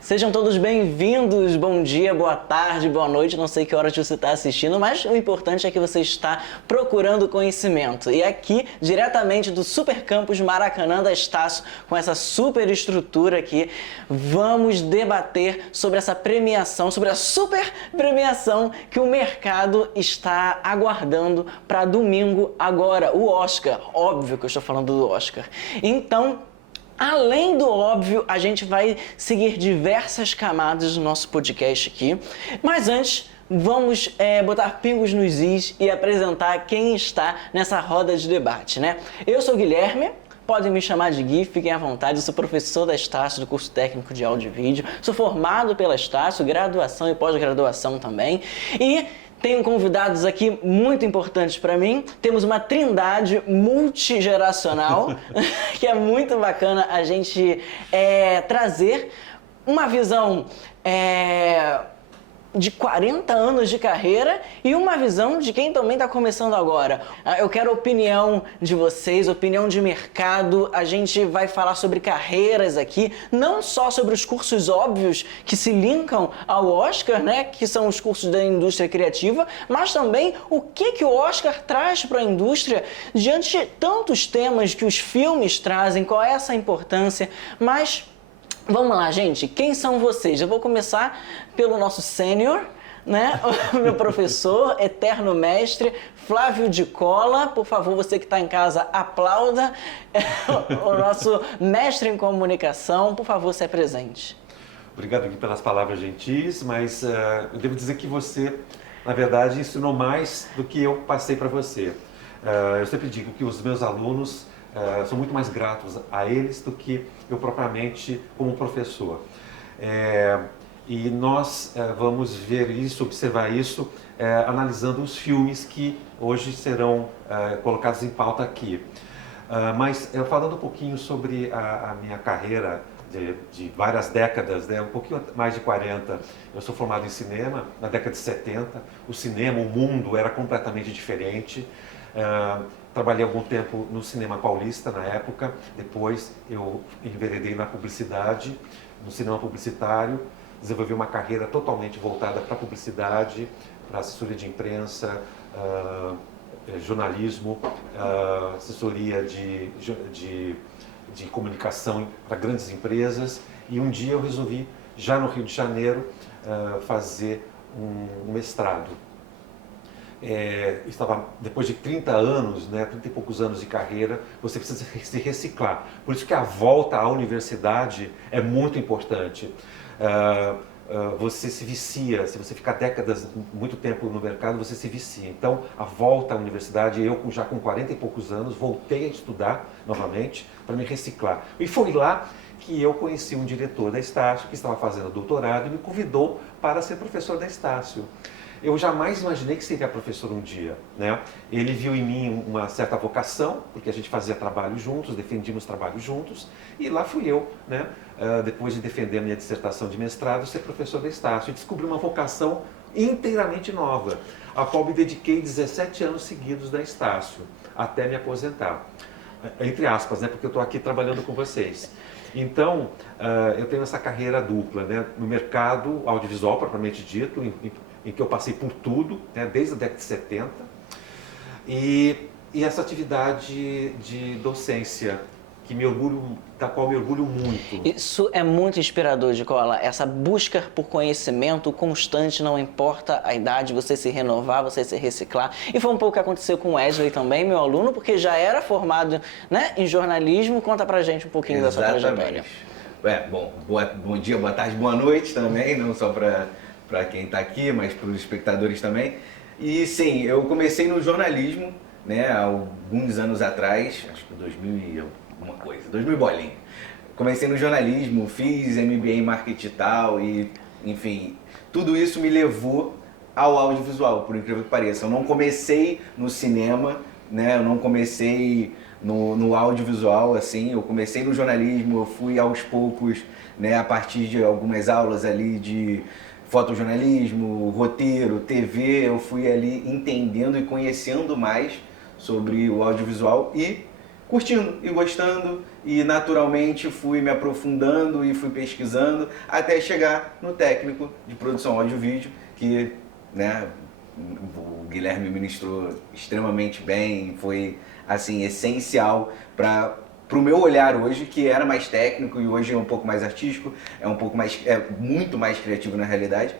Sejam todos bem-vindos, bom dia, boa tarde, boa noite, não sei que hora você está assistindo, mas o importante é que você está procurando conhecimento. E aqui, diretamente do Super Campus Maracanã da Estácio, com essa super estrutura aqui, vamos debater sobre essa premiação, sobre a super premiação que o mercado está aguardando para domingo agora, o Oscar. Óbvio que eu estou falando do Oscar. Então, além do óbvio, a gente vai seguir diversas camadas do nosso podcast aqui. Mas antes, vamos botar pingos nos is e apresentar quem está nessa roda de debate, né? Eu sou o Guilherme, podem me chamar de Gui, fiquem à vontade. Eu sou professor da Estácio, do curso técnico de áudio e vídeo. Sou formado pela Estácio, graduação e pós-graduação também. E tenho convidados aqui muito importantes para mim. Temos uma trindade multigeracional, que é muito bacana a gente trazer uma visão de 40 anos de carreira e uma visão de quem também está começando agora. Eu quero a opinião de vocês, opinião de mercado. A gente vai falar sobre carreiras aqui, não só sobre os cursos óbvios que se linkam ao Oscar, né, que são os cursos da indústria criativa, mas também o que o Oscar traz para a indústria diante de tantos temas que os filmes trazem, qual é essa importância, mas vamos lá, gente. Quem são vocês? Eu vou começar pelo nosso sênior, né? O meu professor, eterno mestre, Flávio de Cola. Por favor, você que está em casa, aplauda. O nosso mestre em comunicação. Por favor, se apresente. Obrigado aqui pelas palavras gentis, mas eu devo dizer que você, na verdade, ensinou mais do que eu passei para você. Eu sempre digo que os meus alunos sou muito mais gratos a eles do que eu propriamente como professor. E nós vamos ver isso, observar isso, analisando os filmes que hoje serão colocados em pauta aqui. Mas falando um pouquinho sobre a minha carreira de várias décadas, né, um pouquinho mais de 40, eu sou formado em cinema, na década de 70, o cinema, o mundo era completamente diferente. Trabalhei algum tempo no cinema paulista na época, depois eu enveredei na publicidade, no cinema publicitário, desenvolvi uma carreira totalmente voltada para a publicidade, para assessoria de imprensa, jornalismo, assessoria de comunicação para grandes empresas, e um dia eu resolvi, já no Rio de Janeiro, fazer um mestrado. Estava depois de 30 anos, né, 30 e poucos anos de carreira, você precisa se reciclar. Por isso que a volta à universidade é muito importante. Você se vicia, se você ficar décadas, muito tempo no mercado, você se vicia. Então, a volta à universidade, eu já com 40 e poucos anos, voltei a estudar novamente para me reciclar. E foi lá que eu conheci um diretor da Estácio, que estava fazendo doutorado, e me convidou para ser professor da Estácio. Eu jamais imaginei que seria professor um dia, né? Ele viu em mim uma certa vocação, porque a gente fazia trabalho juntos, defendíamos trabalho juntos, e lá fui eu, né? Depois de defender a minha dissertação de mestrado, ser professor da Estácio, e descobri uma vocação inteiramente nova, a qual me dediquei 17 anos seguidos da Estácio, até me aposentar. Entre aspas, né? Porque eu estou aqui trabalhando com vocês. Então, eu tenho essa carreira dupla, né? No mercado audiovisual, propriamente dito, em que eu passei por tudo, né, desde a década de 70, e essa atividade de docência, da qual me orgulho muito. Isso é muito inspirador, de Cola. Essa busca por conhecimento constante, não importa a idade, você se renovar, você se reciclar. E foi um pouco o que aconteceu com o Wesley também, meu aluno, porque já era formado, né, em jornalismo. Conta pra gente um pouquinho da sua trajetória. Bom dia, boa tarde, boa noite também, não só para quem está aqui, mas para os espectadores também. E sim, eu comecei no jornalismo, né, há alguns anos atrás, acho que 2000 e alguma coisa, 2000 bolinha. Comecei no jornalismo, fiz MBA em marketing digital e, enfim, tudo isso me levou ao audiovisual, por incrível que pareça. Eu não comecei no cinema, né, eu não comecei no audiovisual, assim, eu comecei no jornalismo, eu fui aos poucos, né, a partir de algumas aulas ali de fotojornalismo, roteiro, TV, eu fui ali entendendo e conhecendo mais sobre o audiovisual e curtindo e gostando, e naturalmente fui me aprofundando e fui pesquisando até chegar no técnico de produção áudio-vídeo, que, né, o Guilherme ministrou extremamente bem, foi assim essencial para o meu olhar hoje, que era mais técnico e hoje é um pouco mais artístico, é muito mais criativo na realidade.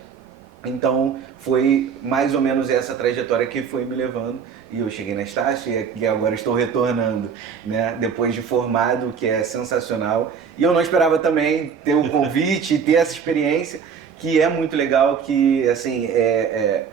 Então foi mais ou menos essa trajetória que foi me levando, e eu cheguei na Estácio e agora estou retornando, né, depois de formado, que é sensacional. E eu não esperava também ter o convite e ter essa experiência, que é muito legal, que assim é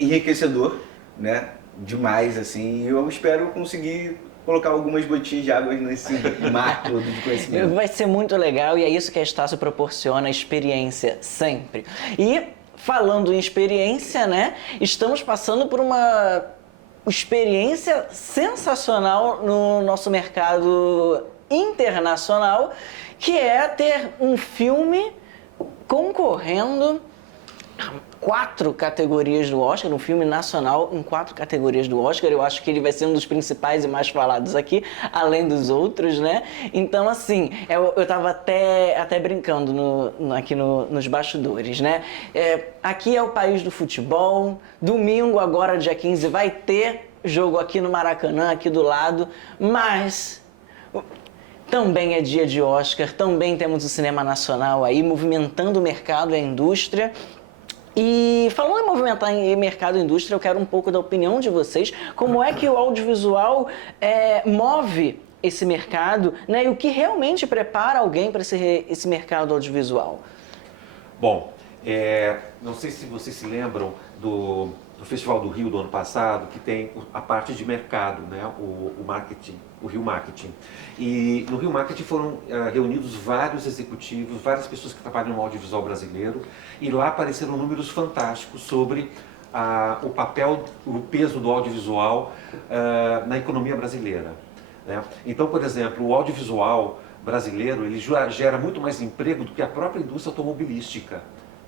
enriquecedor, né, demais, assim, e eu espero conseguir colocar algumas gotinhas de água nesse mar todo de conhecimento. Vai ser muito legal e é isso que a Estácio proporciona, experiência sempre. E falando em experiência, né, estamos passando por uma experiência sensacional no nosso mercado internacional, que é ter um filme concorrendo 4 categorias do Oscar, um filme nacional em 4 categorias do Oscar. Eu acho que ele vai ser um dos principais e mais falados aqui, além dos outros, né? Então, assim, eu tava até brincando aqui nos bastidores, né? Aqui é o país do futebol. Domingo, agora, dia 15, vai ter jogo aqui no Maracanã, aqui do lado, mas também é dia de Oscar, também temos o cinema nacional aí movimentando o mercado e a indústria. E falando em movimentar em mercado e indústria, eu quero um pouco da opinião de vocês. Como é que o audiovisual move esse mercado, né? E o que realmente prepara alguém para esse mercado audiovisual? Bom, não sei se vocês se lembram do Festival do Rio do ano passado, que tem a parte de mercado, né? O marketing, o Rio Marketing. E no Rio Marketing foram reunidos vários executivos, várias pessoas que trabalham no audiovisual brasileiro, e lá apareceram números fantásticos sobre o papel, o peso do audiovisual na economia brasileira, né? Então, por exemplo, o audiovisual brasileiro, ele gera muito mais emprego do que a própria indústria automobilística.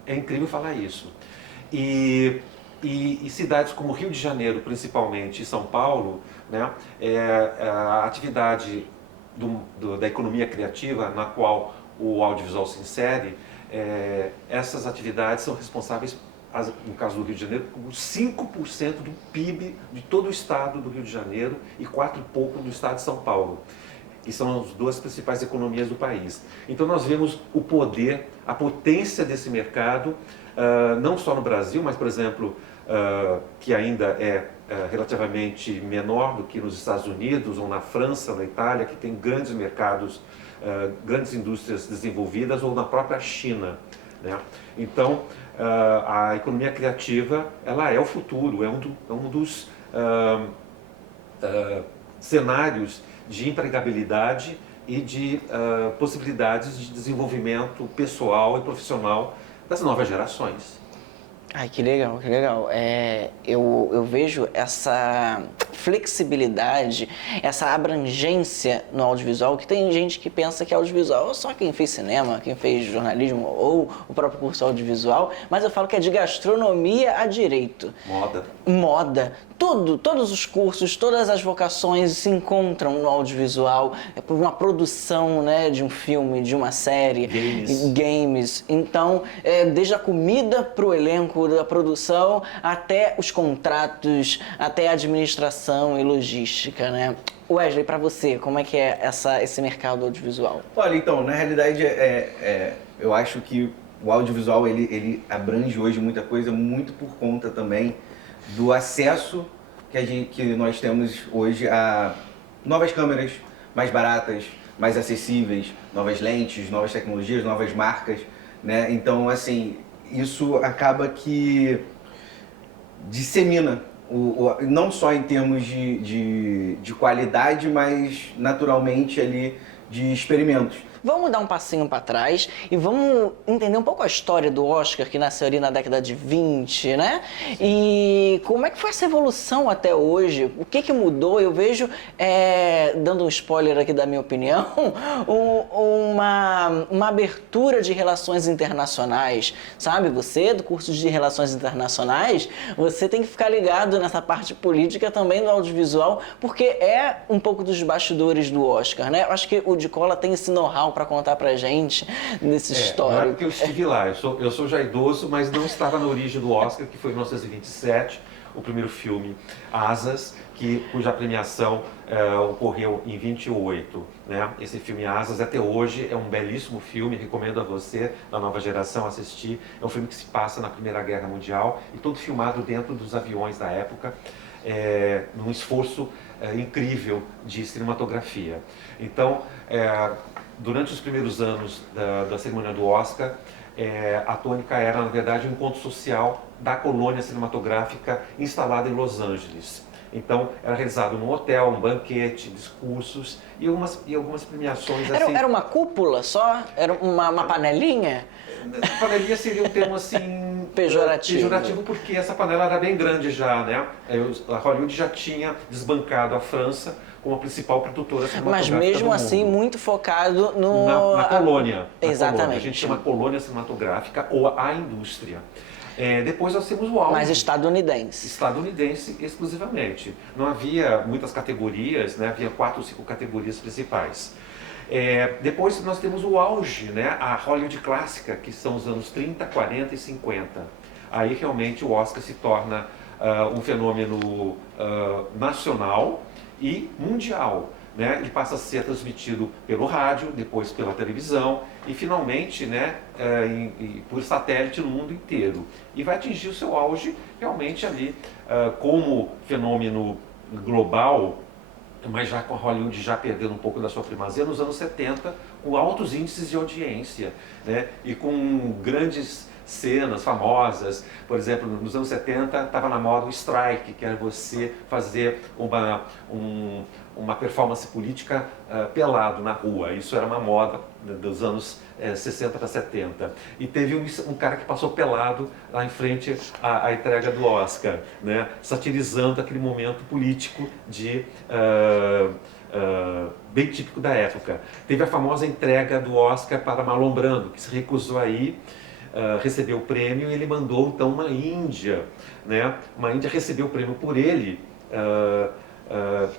É incrível falar isso. E cidades como Rio de Janeiro, principalmente, e São Paulo, né, a atividade da economia criativa, na qual o audiovisual se insere, essas atividades são responsáveis, no caso do Rio de Janeiro, por 5% do PIB de todo o estado do Rio de Janeiro e 4 e pouco do estado de São Paulo, que são as 2 principais economias do país. Então nós vemos o poder, a potência desse mercado, não só no Brasil, mas, por exemplo, que ainda é relativamente menor do que nos Estados Unidos ou na França, na Itália, que tem grandes mercados, grandes indústrias desenvolvidas, ou na própria China, né? Então, a economia criativa, ela é o futuro, é um dos cenários de empregabilidade e de possibilidades de desenvolvimento pessoal e profissional das novas gerações. Ai, que legal, que legal. Eu vejo essa flexibilidade, essa abrangência no audiovisual, que tem gente que pensa que audiovisual é só quem fez cinema, quem fez jornalismo ou o próprio curso audiovisual, mas eu falo que é de gastronomia a direito. Moda. Todos os cursos, todas as vocações se encontram no audiovisual, por uma produção, né, de um filme, de uma série, games. Então, desde a comida para o elenco da produção, até os contratos, até a administração e logística, né? Wesley, para você, como é que é esse mercado audiovisual? Olha, então, na realidade, eu acho que o audiovisual, ele abrange hoje muita coisa, muito por conta também do acesso que nós temos hoje a novas câmeras mais baratas, mais acessíveis, novas lentes, novas tecnologias, novas marcas, né? Então, assim, isso acaba que dissemina, não só em termos de qualidade, mas naturalmente ali de experimentos. vamos dar um passinho para trás e vamos entender um pouco a história do Oscar, que nasceu ali na década de 20, né? E como é que foi essa evolução até hoje? O que mudou? Eu vejo, dando um spoiler aqui da minha opinião, uma abertura de relações internacionais, sabe? Você, do curso de Relações Internacionais, você tem que ficar ligado nessa parte política também do audiovisual, porque é um pouco dos bastidores do Oscar, né? Eu acho que o Dicola tem esse know-how para contar pra gente desse Não é histórico. porque eu estive lá, eu sou já idoso, mas não estava na origem do Oscar, que foi em 1927, o primeiro filme, Asas, cuja premiação ocorreu em 28. Né? Esse filme Asas, até hoje, é um belíssimo filme, recomendo a você, da nova geração, assistir. É um filme que se passa na Primeira Guerra Mundial e todo filmado dentro dos aviões da época, num esforço incrível de cinematografia. Então, durante os primeiros anos da cerimônia do Oscar, a tônica era, na verdade, um encontro social da colônia cinematográfica instalada em Los Angeles. Então, era realizado num hotel, um banquete, discursos e algumas premiações assim. Era uma cúpula só? Era uma panelinha? Panelinha seria um termo assim pejorativo, porque essa panela era bem grande já, né? A Hollywood já tinha desbancado a França como a principal produtora cinematográfica Mas mesmo do assim, mundo. muito focado Na colônia. Exatamente. A gente chama colônia cinematográfica ou a indústria. Depois nós temos o auge. Mas estadunidense. Estadunidense exclusivamente. Não havia muitas categorias, né? Havia 4 ou 5 categorias principais. Depois nós temos o auge, né? A Hollywood clássica, que são os anos 30, 40 e 50. Aí realmente o Oscar se torna um fenômeno nacional e mundial. Né? Ele passa a ser transmitido pelo rádio, depois pela televisão e finalmente, né, por satélite no mundo inteiro. E vai atingir o seu auge realmente ali como fenômeno global, mas já com a Hollywood já perdendo um pouco da sua primazia nos anos 70, com altos índices de audiência, né? E com grandes cenas famosas. Por exemplo, nos anos 70 estava na moda o strike, que era você fazer uma performance política pelado na rua. Isso era uma moda dos anos 60 para 70. E teve um cara que passou pelado lá em frente à entrega do Oscar, né? Satirizando aquele momento político bem típico da época. Teve a famosa entrega do Oscar para Marlon Brando, que se recusou a ir, recebeu o prêmio e ele mandou então uma índia, né? Uma índia recebeu o prêmio por ele,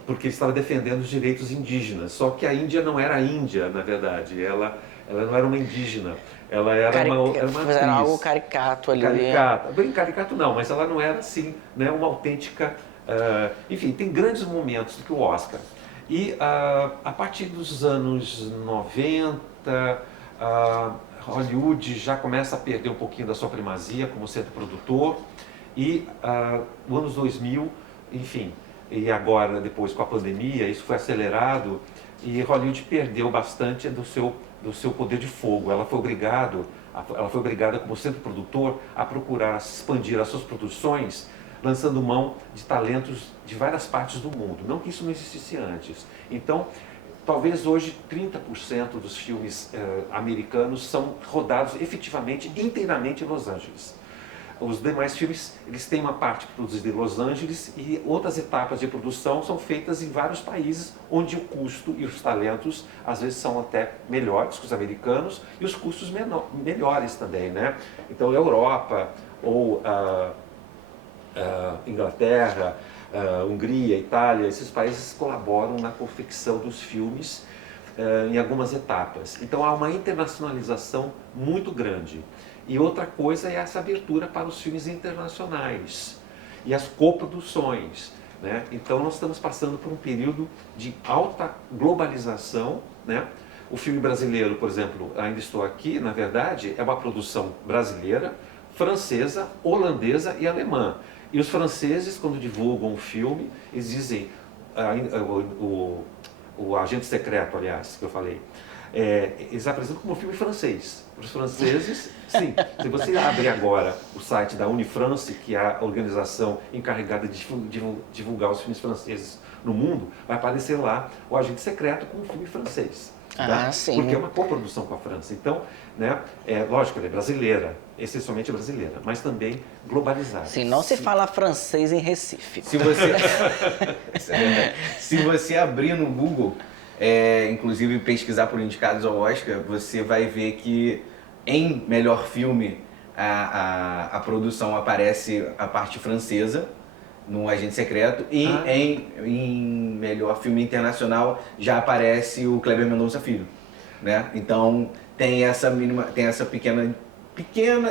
porque ele estava defendendo os direitos indígenas. Só que a Índia não era a Índia, na verdade, ela não era uma indígena, ela era uma atriz. Era algo caricato ali. Bem caricato não, mas ela não era assim, né, uma autêntica... enfim, tem grandes momentos do que o Oscar. E a partir dos anos 90, Hollywood já começa a perder um pouquinho da sua primazia como centro produtor. E nos anos 2000, enfim, e agora depois com a pandemia, isso foi acelerado e Hollywood perdeu bastante do seu poder de fogo. Ela foi obrigada como centro produtor a procurar expandir as suas produções, lançando mão de talentos de várias partes do mundo. Não que isso não existisse antes. Então, talvez hoje 30% dos filmes americanos são rodados efetivamente, inteiramente em Los Angeles. Os demais filmes, eles têm uma parte produzida em Los Angeles e outras etapas de produção são feitas em vários países onde o custo e os talentos às vezes são até melhores que os americanos e os custos melhores também, né? Então, Europa ou Inglaterra, Hungria, Itália, esses países colaboram na confecção dos filmes em algumas etapas. Então há uma internacionalização muito grande. E outra coisa é essa abertura para os filmes internacionais e as coproduções, né? Então nós estamos passando por um período de alta globalização, né? O filme brasileiro, por exemplo, Ainda Estou Aqui, na verdade, é uma produção brasileira, francesa, holandesa e alemã. E os franceses, quando divulgam um filme, eles dizem, o Agente Secreto, aliás, que eu falei, eles apresentam como um filme francês. Para os franceses, sim. Se você abre agora o site da Unifrance, que é a organização encarregada de divulgar os filmes franceses no mundo, vai aparecer lá o Agente Secreto como um filme francês. Ah, sim. Porque é uma coprodução com a França. Então, né, lógico, ela é brasileira, essencialmente brasileira, mas também globalizada. Sim, não se fala francês em Recife. Se você, Isso é verdade. Se você abrir no Google, inclusive pesquisar por indicados ao Oscar, você vai ver que em melhor filme a produção aparece a parte francesa no Agente Secreto e em melhor filme internacional já aparece o Kleber Mendonça Filho, né? Então tem essa pequena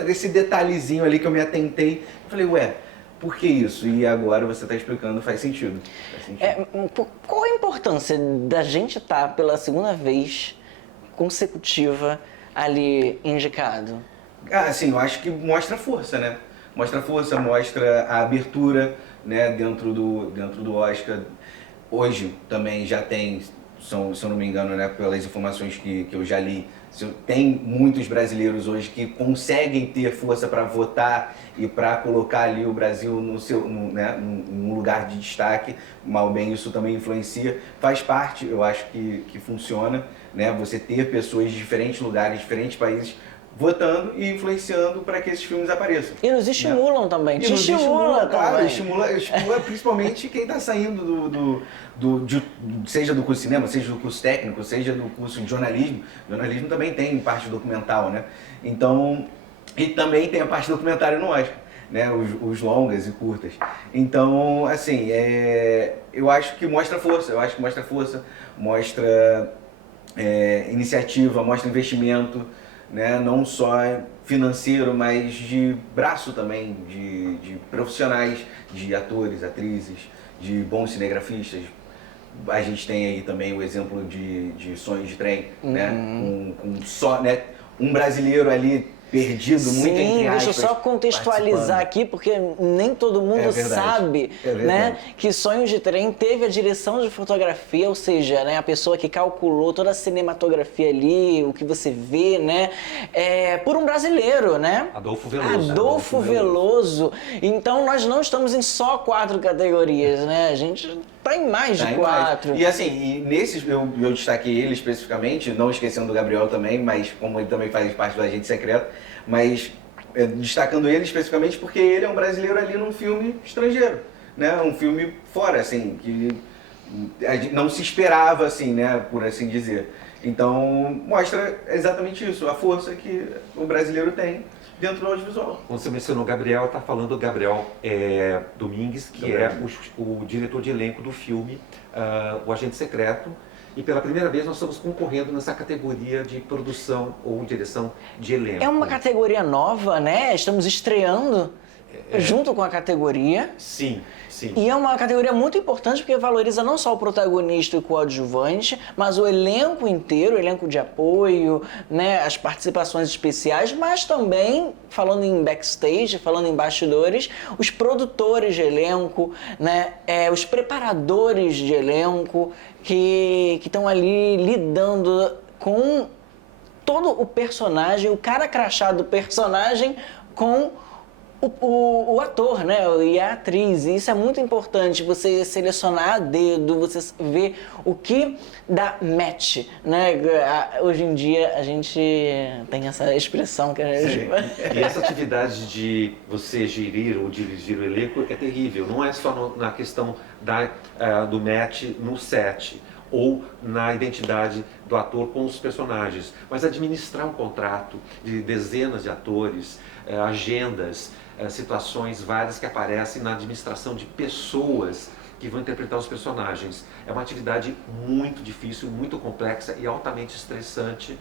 esse detalhezinho ali que eu me atentei, falei, ué, por que isso? E agora você está explicando, faz sentido. Qual a importância da gente estar pela segunda vez consecutiva ali indicado? Assim, eu acho que mostra força, né? Mostra força, mostra a abertura, né, dentro do Oscar. Hoje também já tem, se eu não me engano, né, pelas informações que eu já li, tem muitos brasileiros hoje que conseguem ter força para votar e para colocar ali o Brasil num lugar de destaque. Mal bem, isso também influencia. Faz parte, eu acho que funciona, né? Você ter pessoas de diferentes lugares, diferentes países, votando e influenciando para que esses filmes apareçam. E nos estimulam também. Te estimula, claro, também. estimula principalmente quem está saindo seja do curso de cinema, seja do curso técnico, seja do curso de jornalismo. Jornalismo também tem parte documental, né? Então, e também tem a parte documentária no Oscar, né? Os longas e curtas. Então, assim, eu acho que mostra força, mostra iniciativa, mostra investimento, né? Não só financeiro, mas de braço também, de profissionais, de atores, atrizes, de bons cinegrafistas. A gente tem aí também o exemplo de Sonhos de Trem, né? Né? Um brasileiro ali perdido, muito entre aspas. Deixa eu só contextualizar aqui, porque nem todo mundo sabe, né, que Sonhos de Trem teve a direção de fotografia, ou seja, né, a pessoa que calculou toda a cinematografia ali, o que você vê, né, por um brasileiro, né? Adolfo Veloso. Então nós não estamos em só 4 categorias, né? A gente tá em mais de 4. E assim, nesses eu destaquei ele especificamente, não esquecendo do Gabriel também, mas como ele também faz parte do Agente Secreto, mas destacando ele especificamente porque ele é um brasileiro ali num filme estrangeiro, né? Um filme fora, assim, que não se esperava, assim, né? Por assim dizer. Então, mostra exatamente isso, a força que o brasileiro tem dentro do audiovisual. Quando você mencionou o Gabriel, está falando do Gabriel Domingues, que o diretor de elenco do filme O Agente Secreto. E pela primeira vez nós estamos concorrendo nessa categoria de produção ou direção de elenco. É uma categoria nova, né? Estamos estreando junto com a categoria. Sim, sim. E é uma categoria muito importante porque valoriza não só o protagonista e o coadjuvante, mas o elenco inteiro, o elenco de apoio, né, as participações especiais, mas também, falando em backstage, falando em bastidores, os produtores de elenco, né, os preparadores de elenco que estão ali lidando com todo o personagem, o cara crachá do personagem com o ator, né, e a atriz. E isso é muito importante, você selecionar a dedo, você ver o que dá match, né? Hoje em dia a gente tem essa expressão que a gente... E essa atividade de você gerir ou dirigir o elenco é terrível, não é só na questão do match no set ou na identidade do ator com os personagens, mas administrar um contrato de dezenas de atores, agendas, situações várias que aparecem na administração de pessoas que vão interpretar os personagens. É uma atividade muito difícil, muito complexa e altamente estressante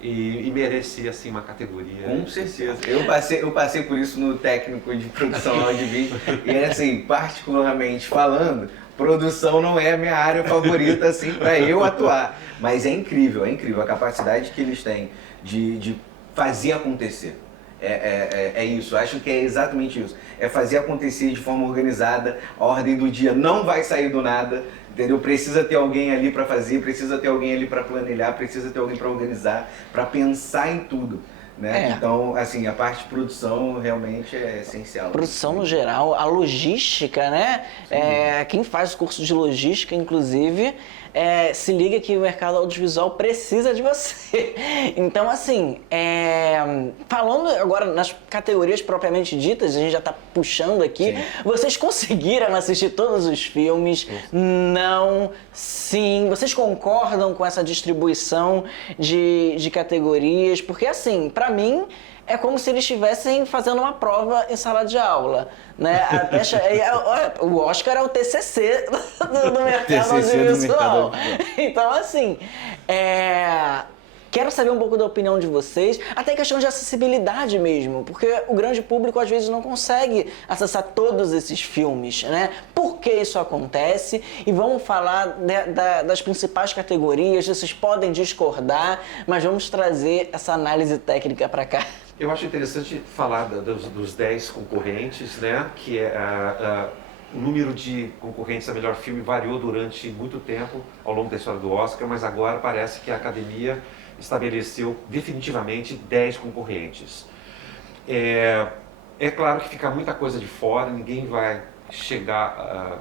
e merecia assim uma categoria. Com certeza. Eu passei por isso no técnico de produção de vídeo e assim, particularmente falando, produção não é a minha área favorita assim para eu atuar, mas é incrível a capacidade que eles têm de fazer acontecer. É isso, acho que é exatamente isso. É fazer acontecer de forma organizada, a ordem do dia não vai sair do nada, entendeu? Precisa ter alguém ali para fazer, precisa ter alguém ali para planilhar, precisa ter alguém para organizar, para pensar em tudo, né? Então, assim, a parte de produção realmente é essencial. Produção no geral, a logística, né? Quem faz o curso de logística, inclusive, se liga que o mercado audiovisual precisa de você. Então, assim, falando agora nas categorias propriamente ditas, a gente já está puxando aqui, vocês conseguiram assistir todos os filmes? Não, sim. Vocês concordam com essa distribuição de categorias? Porque, assim, para mim, é como se eles estivessem fazendo uma prova em sala de aula, né? O Oscar é o TCC do mercado audiovisual. Então, assim, quero saber um pouco da opinião de vocês, até questão de acessibilidade mesmo, porque o grande público às vezes não consegue acessar todos esses filmes, né? Por que isso acontece? E vamos falar das principais categorias, vocês podem discordar, mas vamos trazer essa análise técnica para cá. Eu acho interessante falar dos 10 concorrentes, né? Que o número de concorrentes a melhor filme variou durante muito tempo ao longo da história do Oscar, mas agora parece que a Academia estabeleceu definitivamente 10 concorrentes. É claro que fica muita coisa de fora, ninguém vai chegar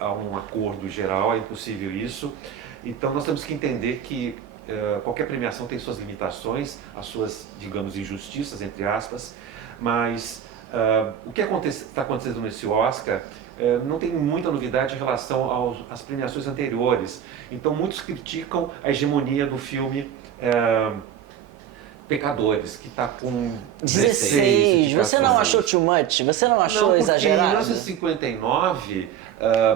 a um acordo geral, é impossível isso. Então nós temos que entender que qualquer premiação tem suas limitações, as suas, digamos, injustiças, entre aspas, mas o que está acontecendo nesse Oscar não tem muita novidade em relação às premiações anteriores. Então muitos criticam a hegemonia do filme Pecadores, que está com 16. Você não achou too much? Você não achou exagerado? Em 1959,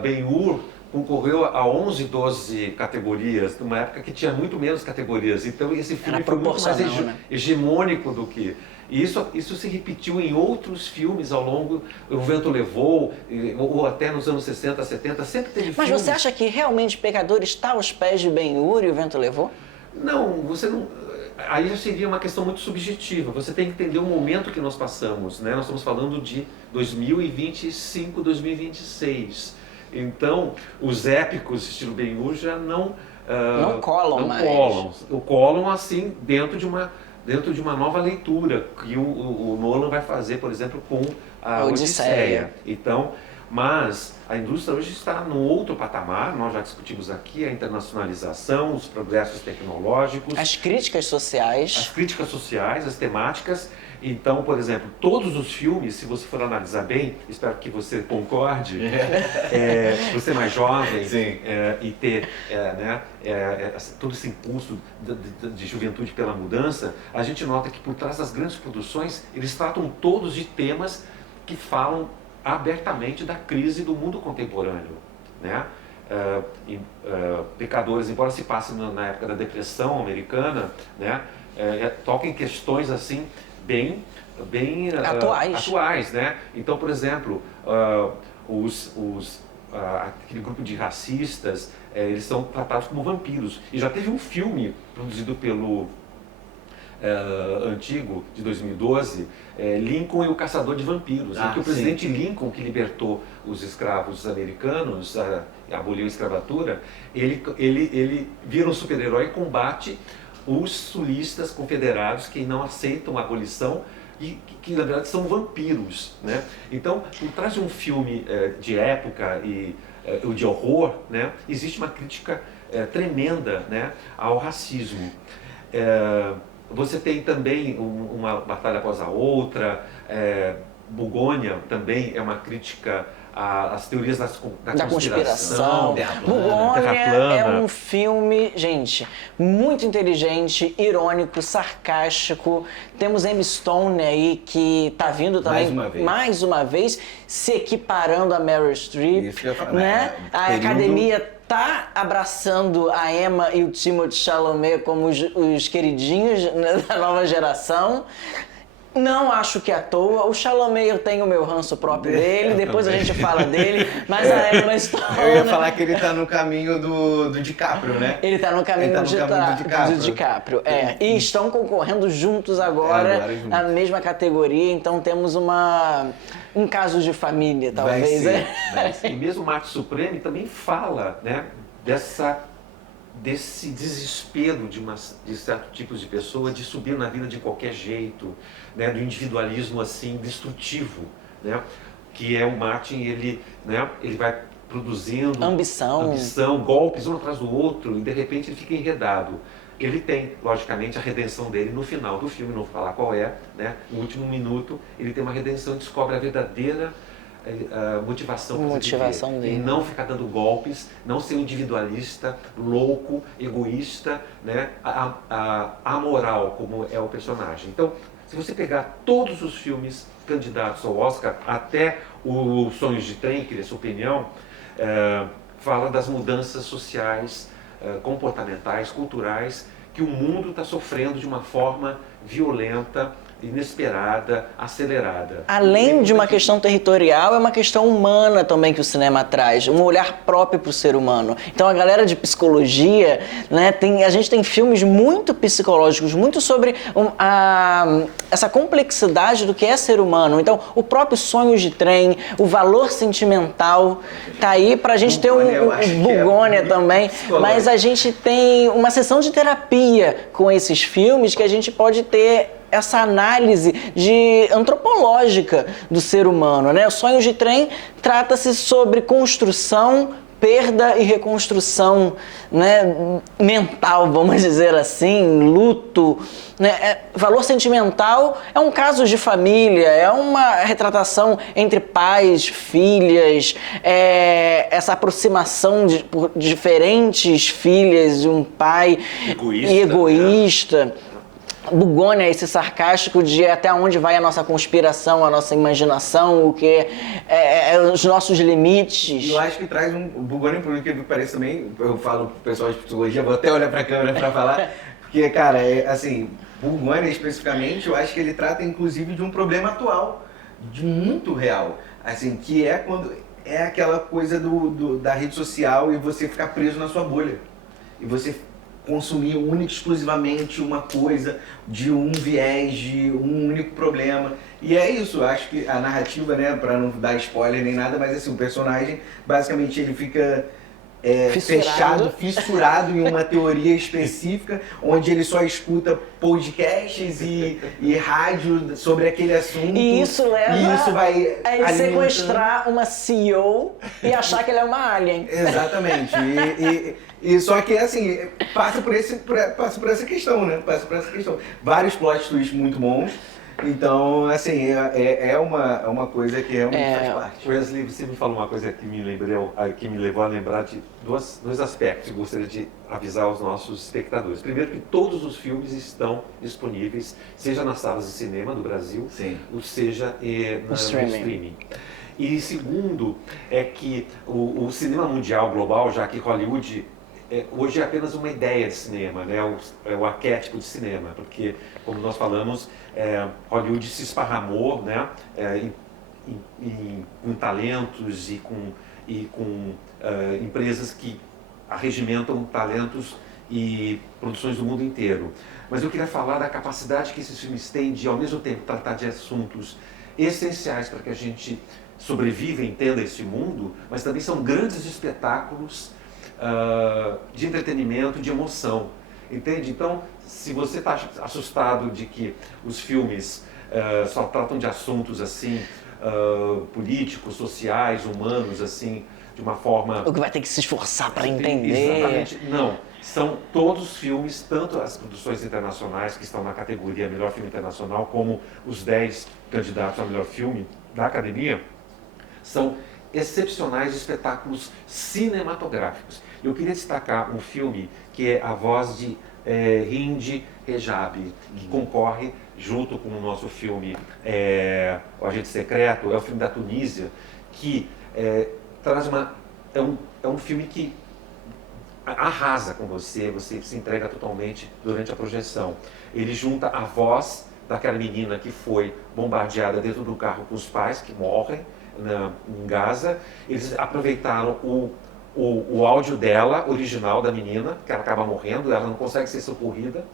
Ben-Hur concorreu a 11, 12 categorias, numa época que tinha muito menos categorias. Então esse filme foi muito mais hegemônico do que... E isso se repetiu em outros filmes ao longo... O Vento Levou, ou até nos anos 60, 70, sempre teve filmes... Mas você acha que realmente Pecadores está aos pés de Ben-Hur e o Vento Levou? Não, você não... Aí já seria uma questão muito subjetiva. Você tem que entender o momento que nós passamos, né? Nós estamos falando de 2025, 2026. Então, os épicos estilo Ben-Hur já não colam mais. Colam assim dentro de uma nova leitura que o Nolan vai fazer, por exemplo, com a Odisseia. Então, mas a indústria hoje está num outro patamar, nós já discutimos aqui a internacionalização, os progressos tecnológicos. As críticas sociais. As críticas sociais, as temáticas. Então, por exemplo, todos os filmes, se você for analisar bem, espero que você concorde, você é mais jovem e ter todo esse impulso de juventude pela mudança, a gente nota que por trás das grandes produções, eles tratam todos de temas que falam abertamente da crise do mundo contemporâneo, né? Pecadores, embora se passe na época da depressão americana, né? Toca em questões assim bem atuais, né? Então, por exemplo, aquele grupo de racistas, eles são tratados como vampiros. E já teve um filme produzido pelo antigo, de 2012, Lincoln e o Caçador de Vampiros, em que o presidente Lincoln, que libertou os escravos americanos, aboliu a escravatura, ele vira um super-herói e combate os sulistas confederados que não aceitam a abolição e que na verdade são vampiros, né? Então, por trás de um filme de época e de horror, né, existe uma crítica tremenda, né, ao racismo. Você tem também uma batalha após a outra. Bugônia também é uma crítica às teorias da conspiração. Bugônia é um filme, gente, muito inteligente, irônico, sarcástico. Temos Emma Stone aí que tá vindo também mais uma vez se equiparando a Meryl Streep, né? A Academia tá abraçando a Emma e o Timothée Chalamet como os queridinhos, né, da nova geração. Não acho que é à toa. O Chalamet, eu tenho o meu ranço próprio dele, depois a gente fala dele, mas a Emma Stone... Eu ia falar que ele tá no caminho do DiCaprio, né? Ele tá no caminho do DiCaprio. E estão concorrendo juntos agora na mesma categoria, então temos um caso de família, talvez. Vai ser. E mesmo Marte Supreme também fala, né, desse desespero de certos tipos de pessoa de subir na vida de qualquer jeito, né, do individualismo assim destrutivo, né, que é o Martin. Ele vai produzindo Ambição, golpes um atrás do outro, e de repente ele fica enredado. Ele tem, logicamente, a redenção dele no final do filme, não vou falar qual é, né? No último minuto, ele tem uma redenção e descobre a verdadeira motivação dele. E não ficar dando golpes, não ser um individualista, louco, egoísta, né? Amoral, como é o personagem. Então, se você pegar todos os filmes candidatos ao Oscar, até o Sonhos de Trem, que é a sua opinião, fala das mudanças sociais, comportamentais, culturais, que o mundo está sofrendo de uma forma violenta, inesperada, acelerada. Além de uma questão territorial, é uma questão humana também que o cinema traz, um olhar próprio para o ser humano. Então a galera de psicologia, né, a gente tem filmes muito psicológicos, muito sobre essa complexidade do que é ser humano. Então o próprio Sonhos de Trem, o valor sentimental, tá aí pra gente ter Bugônia também, mas a gente tem uma sessão de terapia com esses filmes que a gente pode ter essa análise antropológica do ser humano, né? O Sonhos de Trem trata-se sobre construção, perda e reconstrução, né, mental, vamos dizer assim, luto, né? Valor sentimental é um caso de família, é uma retratação entre pais, filhas, essa aproximação por diferentes filhas de um pai egoísta. Né? Bugônia, esse sarcástico de até onde vai a nossa conspiração, a nossa imaginação, o que os nossos limites. Eu acho que traz o Bugônia, por incrível que pareça também, eu falo pro pessoal de psicologia, vou até olhar pra câmera pra falar, porque, cara, assim, Bugônia especificamente, eu acho que ele trata inclusive de um problema atual, de muito real, assim, que é quando é aquela coisa da rede social e você ficar preso na sua bolha, e você consumir única e exclusivamente uma coisa, de um viés, de um único problema. E é isso, eu acho que a narrativa, né, para não dar spoiler nem nada, mas assim, o personagem, basicamente ele fica fissurado em uma teoria específica, onde ele só escuta podcasts e rádio sobre aquele assunto. E isso leva vai a ele sequestrar uma CEO e achar que ele é uma alien. Exatamente. E só que, assim, passa por essa questão, né? Passa por essa questão. Vários plot twists muito bons. Então, assim, é uma coisa que realmente faz parte. Wesley, você me falou uma coisa que me levou a lembrar de dois aspectos que eu gostaria de avisar aos nossos espectadores. Primeiro, que todos os filmes estão disponíveis, seja nas salas de cinema do Brasil, sim, ou seja no streaming. E segundo, é que o cinema mundial, global, já que Hollywood hoje é apenas uma ideia de cinema, né? O arquétipo de cinema, porque, como nós falamos, Hollywood se esparramou, né? Com talentos e com empresas que arregimentam talentos e produções do mundo inteiro. Mas eu queria falar da capacidade que esses filmes têm de, ao mesmo tempo, tratar de assuntos essenciais para que a gente sobreviva e entenda esse mundo, mas também são grandes espetáculos de entretenimento, de emoção, entende? Então, se você está assustado de que os filmes só tratam de assuntos assim, políticos, sociais, humanos, assim, de uma forma... O que vai ter que se esforçar para entender. Exatamente, não. São todos filmes, tanto as produções internacionais que estão na categoria Melhor Filme Internacional, como os 10 candidatos a melhor filme da Academia, são excepcionais espetáculos cinematográficos. Eu queria destacar um filme que é A Voz de Hind Rajabi, que concorre junto com o nosso filme O Agente Secreto, é o filme da Tunísia, que traz é um filme que arrasa com você se entrega totalmente durante a projeção. Ele junta a voz daquela menina que foi bombardeada dentro do carro com os pais, que morrem em Gaza. Eles aproveitaram o áudio dela, original da menina, que ela acaba morrendo, ela não consegue ser socorrida,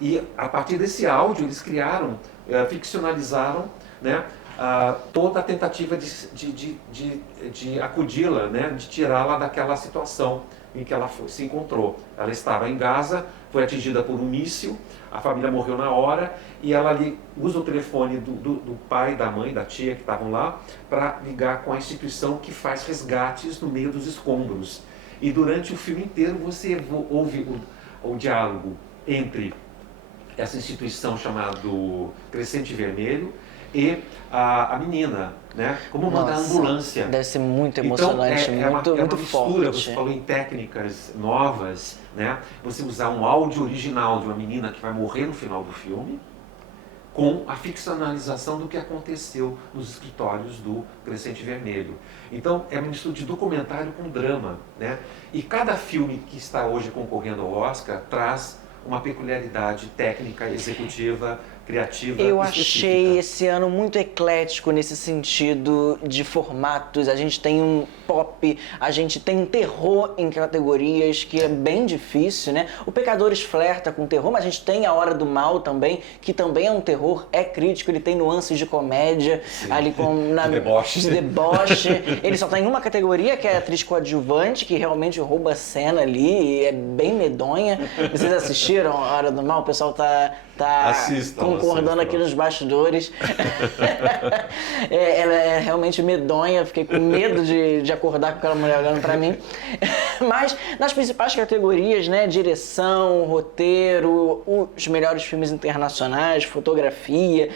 e a partir desse áudio eles criaram, ficcionalizaram, né, toda a tentativa de acudi-la, né, de tirá-la daquela situação em que ela se encontrou. Ela estava em Gaza, foi atingida por um míssil, a família morreu na hora e ela ali usa o telefone do pai, da mãe, da tia que estavam lá para ligar com a instituição que faz resgates no meio dos escombros. E durante o filme inteiro você ouve o diálogo entre essa instituição chamada Crescente Vermelho e a menina, né? Como mandar a ambulância. Deve ser muito emocionante, então, muito mistura, forte. Você falou em técnicas novas, né? Você usar um áudio original de uma menina que vai morrer no final do filme, com a ficcionalização do que aconteceu nos escritórios do Crescente Vermelho. Então, é uma mistura de documentário com drama, né? E cada filme que está hoje concorrendo ao Oscar traz uma peculiaridade técnica, executiva, criativa. Eu específica. achei esse ano muito eclético nesse sentido de formatos. A gente tem um pop, a gente tem um terror em categorias, que é bem difícil, né? O Pecadores flerta com terror, mas a gente tem A Hora do Mal também, que também é um terror, é crítico, ele tem nuances de comédia, Sim. ali com De deboche. de deboche. Ele só tem uma categoria, que é a atriz coadjuvante, que realmente rouba a cena ali e é bem medonha. Vocês assistiram A Hora do Mal? O pessoal tá concordando aqui nos bastidores. Ela é realmente medonha, fiquei com medo de acordar com aquela mulher olhando pra mim. Mas nas principais categorias, né, direção, roteiro, os melhores filmes internacionais, fotografia,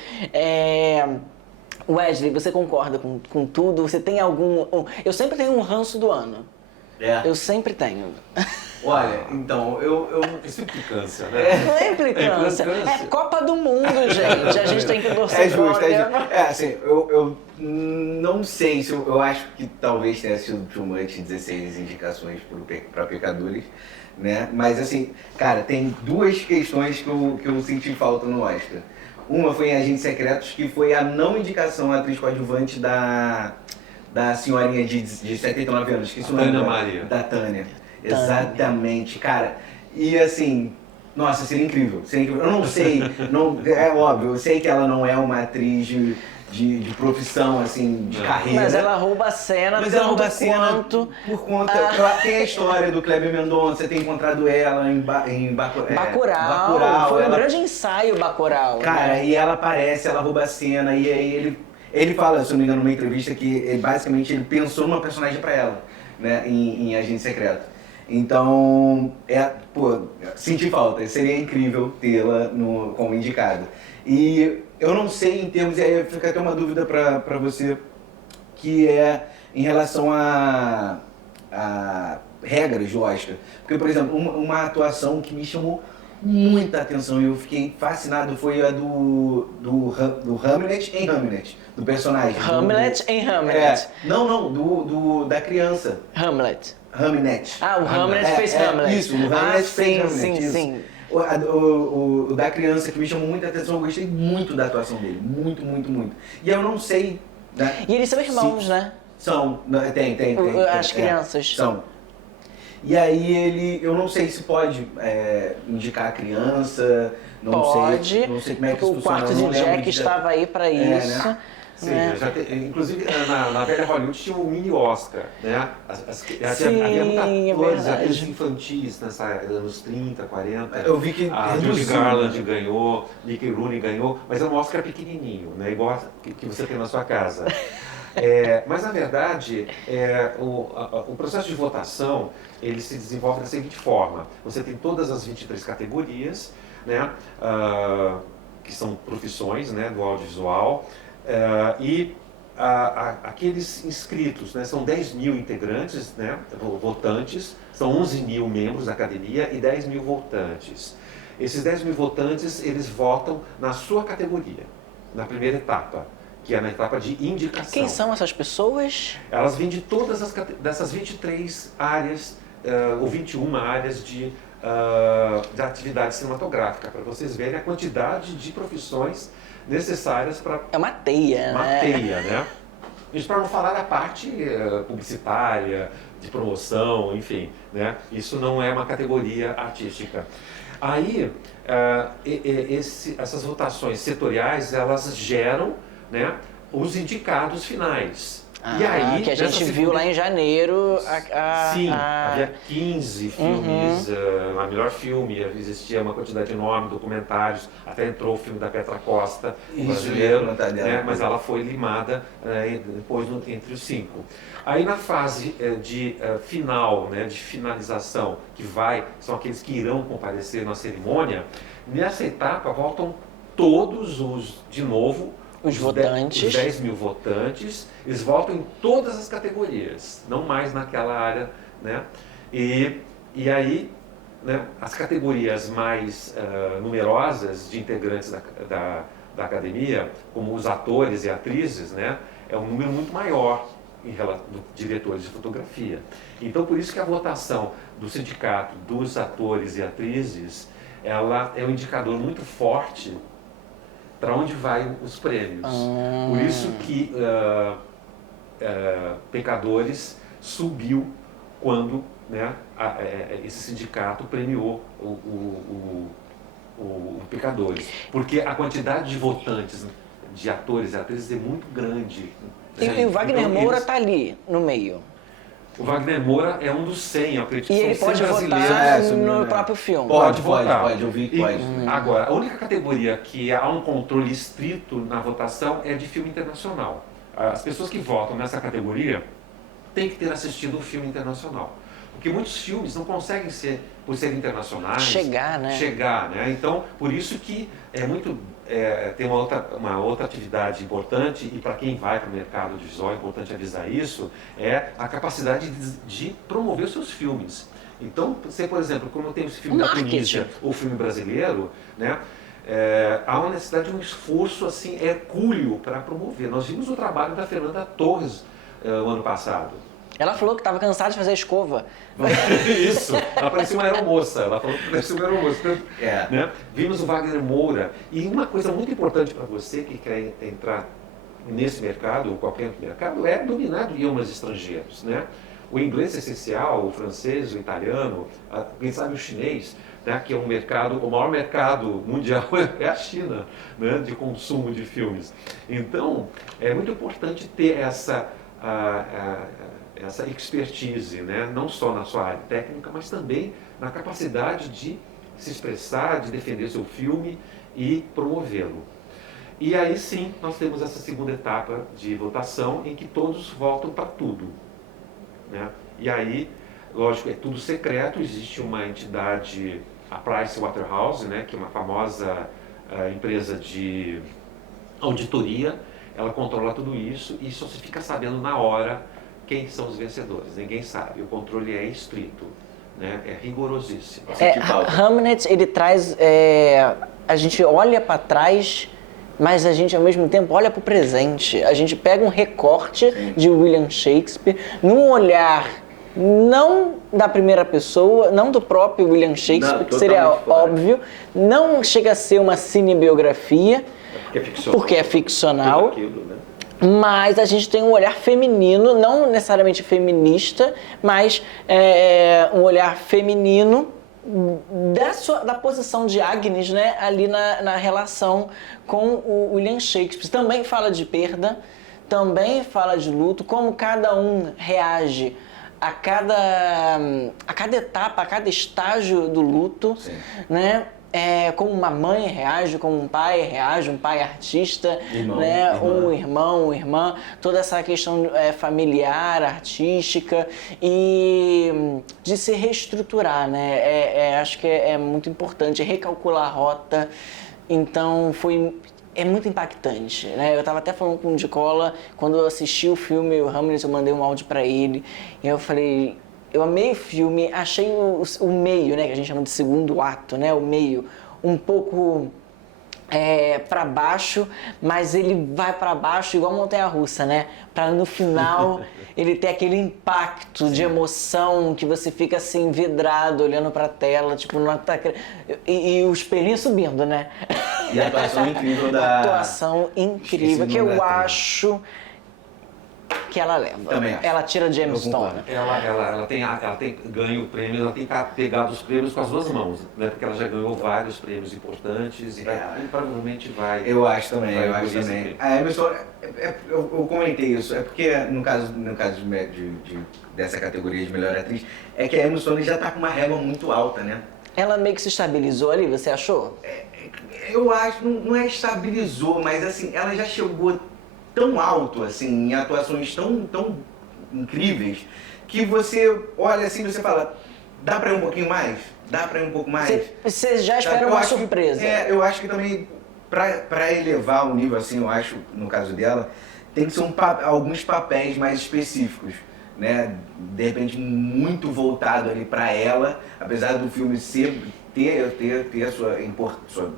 Wesley, você concorda com tudo? Você tem algum... Eu sempre tenho um ranço do ano. Eu sempre tenho. Olha, então, É sempre câncer, né? Sempre câncer. É Copa do Mundo, gente. A gente tem que torcer É justo, pra é alguém. justo. Assim, eu não sei se eu acho que talvez tenha sido too much 16 indicações para Pecadores, né? Mas assim, cara, tem duas questões que eu senti falta no Oscar. Uma foi em Agentes Secretos, que foi a não indicação à atriz coadjuvante da senhorinha de 79 anos, que isso não Ana Maria. Da Tânia. Exatamente, cara. E assim, nossa, seria incrível. Eu não sei, é óbvio, eu sei que ela não é uma atriz de profissão, assim, de carreira. Mas ela rouba a cena, Mas ela tanto rouba a cena quanto... por conta... Tem a história do Kleber Mendonça, tem encontrado ela em Bacurau. Foi um grande ensaio, Bacurau. Cara, né? e ela aparece, ela rouba a cena, e aí ele fala, se eu não me engano, numa entrevista, que basicamente ele pensou numa personagem pra ela, né, em Agente Secreto. Então, senti falta, seria incrível tê-la como indicada. E eu não sei em termos, e aí fica até uma dúvida pra você, que é em relação a regras do Oscar. Porque, por exemplo, uma atuação que me chamou muita atenção e eu fiquei fascinado foi a do Hamlet em Hamlet, do personagem. Hamlet em Hamlet. Da criança. Hamlet. Hamnet. Ah, o Hamlet fez Hamlet. Isso, o Hamlet fez Hamlet. Sim, isso. sim. O da criança que me chamou muita atenção, eu gostei muito da atuação dele. Muito, muito, muito. E eu não sei... Né, E eles são irmãos, né? São, tem. As crianças. São. E aí eu não sei se pode indicar a criança, não sei como é que isso funciona. O quarto de Jack estava aí para isso. Né? Sim, inclusive na velha Hollywood tinha um mini Oscar, né? Havia muita coisa, aqueles infantis anos 30, 40. Eu vi que a Judy Garland ganhou, Mickey Rooney ganhou, mas é um Oscar pequenininho, né? Igual que você tem na sua casa. Mas na verdade, o processo de votação ele se desenvolve da seguinte forma: você tem todas as 23 categorias, né? Que são profissões, né? Do audiovisual. Aqueles inscritos, né, são 10 mil integrantes, né, votantes, são 11 mil membros da academia e 10 mil votantes. Esses 10 mil votantes, eles votam na sua categoria, na primeira etapa, que é na etapa de indicação. Quem são essas pessoas? Elas vêm de todas dessas 23 áreas, ou 21 áreas de atividade cinematográfica, para vocês verem a quantidade de profissões necessárias para... É uma teia, uma teia, né? Isso para não falar da parte publicitária, de promoção, enfim, né? Isso não é uma categoria artística. Aí, essas votações setoriais, elas geram, né, os indicados finais. E aí, que a gente viu lá em janeiro. Sim, havia 15 filmes, a melhor filme, existia uma quantidade enorme de documentários, até entrou o filme da Petra Costa, brasileiro, né, mas ela foi limada depois entre os 5. Aí na fase de final, né, de finalização, são aqueles que irão comparecer na cerimônia, nessa etapa voltam todos de novo, os votantes. Os 10 mil votantes, eles votam em todas as categorias, não mais naquela área, né? E aí, né, as categorias mais numerosas de integrantes da academia, como os atores e atrizes, né, é um número muito maior de diretores de fotografia. Então, por isso que a votação do sindicato dos atores e atrizes, ela é um indicador muito forte para onde vai os prêmios. Por isso que Pecadores subiu quando, né, esse sindicato premiou o Pecadores. Porque a quantidade de votantes, de atores e atrizes é muito grande. E o Wagner Moura está ali, no meio. O Wagner Moura é um dos 100, eu acredito que ele são pode 100 votar brasileiros. no próprio filme. Pode, eu vi que pode. Agora, a única categoria que há um controle estrito na votação é de filme internacional. As pessoas que votam nessa categoria têm que ter assistido um filme internacional. Porque muitos filmes não conseguem por serem internacionais, chegar, né? Então, por isso que tem uma outra atividade importante, e para quem vai para o mercado audiovisual é importante avisar isso, é a capacidade de promover os seus filmes. Então, por exemplo, como tem esse filme da Tunísia, ou filme brasileiro, né, há uma necessidade de um esforço assim, hercúleo para promover. Nós vimos o trabalho da Fernanda Torres o ano passado. Ela falou que estava cansada de fazer escova. Isso, ela parecia uma aeromoça, ela falou que parecia uma aeromoça. Né? Vimos o Wagner Moura, e uma coisa muito importante para você que quer entrar nesse mercado, ou qualquer mercado, é dominar idiomas estrangeiros. Né? O inglês é essencial, o francês, o italiano, quem sabe o chinês, né? Que é um mercado, o maior mercado mundial é a China, né? De consumo de filmes. Então, é muito importante ter essa expertise, né? Não só na sua área técnica, mas também na capacidade de se expressar, de defender seu filme e promovê-lo. E aí sim, nós temos essa segunda etapa de votação em que todos votam para tudo. Né? E aí, lógico, é tudo secreto, existe uma entidade, a Pricewaterhouse, né? Que é uma famosa empresa de auditoria, ela controla tudo isso e só se fica sabendo na hora quem são os vencedores, ninguém sabe, o controle é estrito, né? É rigorosíssimo. Hamnet, ele traz, a gente olha para trás, mas a gente ao mesmo tempo olha para o presente. A gente pega um recorte de William Shakespeare, num olhar não da primeira pessoa, não do próprio William Shakespeare, que seria óbvio, não chega a ser uma cinebiografia, porque é ficcional. Mas a gente tem um olhar feminino, não necessariamente feminista, mas um olhar feminino da posição de Agnes, né, ali na relação com o William Shakespeare. Também fala de perda, também fala de luto, como cada um reage a cada etapa, a cada estágio do luto, né? Como uma mãe reage, como um pai reage, um pai artista, um irmão, uma irmã, toda essa questão familiar, artística e de se reestruturar, né? Acho que é muito importante recalcular a rota, então é muito impactante, né? Eu estava até falando com o Dicola, quando eu assisti o filme, o Hamlet, eu mandei um áudio para ele, e eu falei... Eu amei o filme, achei o meio, né, que a gente chama de segundo ato, né, o meio, um pouco para baixo, mas ele vai para baixo igual montanha-russa, né, para no final ele ter aquele impacto de emoção que você fica assim vidrado olhando para a tela, tipo, não tá... e o espelhinho subindo, né? E a atuação incrível A atuação incrível, que eu acho que ela leva. Também acho. Ela tira de Emma Eu Stone. concordo. Ela tem ganho o prêmio, ela tem pegado os prêmios com as duas mãos, né? Porque ela já ganhou vários prêmios importantes e provavelmente vai. Eu acho também, vai eu acho engolir esse também. prêmio. A Emma Stone, eu comentei isso, é porque no caso dessa categoria de melhor atriz, é que a Emma Stone já tá com uma régua muito alta, né? Ela meio que se estabilizou ali, você achou? Eu acho, não é estabilizou, mas assim, ela já chegou tão alto, assim, em atuações tão incríveis, que você olha assim e você fala, dá pra ir um pouquinho mais? Dá pra ir um pouco mais? Você já Sabe, espera eu uma acho que- surpresa. eu acho que também, pra elevar o nível, assim, eu acho, no caso dela, tem que ser alguns papéis mais específicos, né? De repente, muito voltado ali pra ela, apesar do filme ter a sua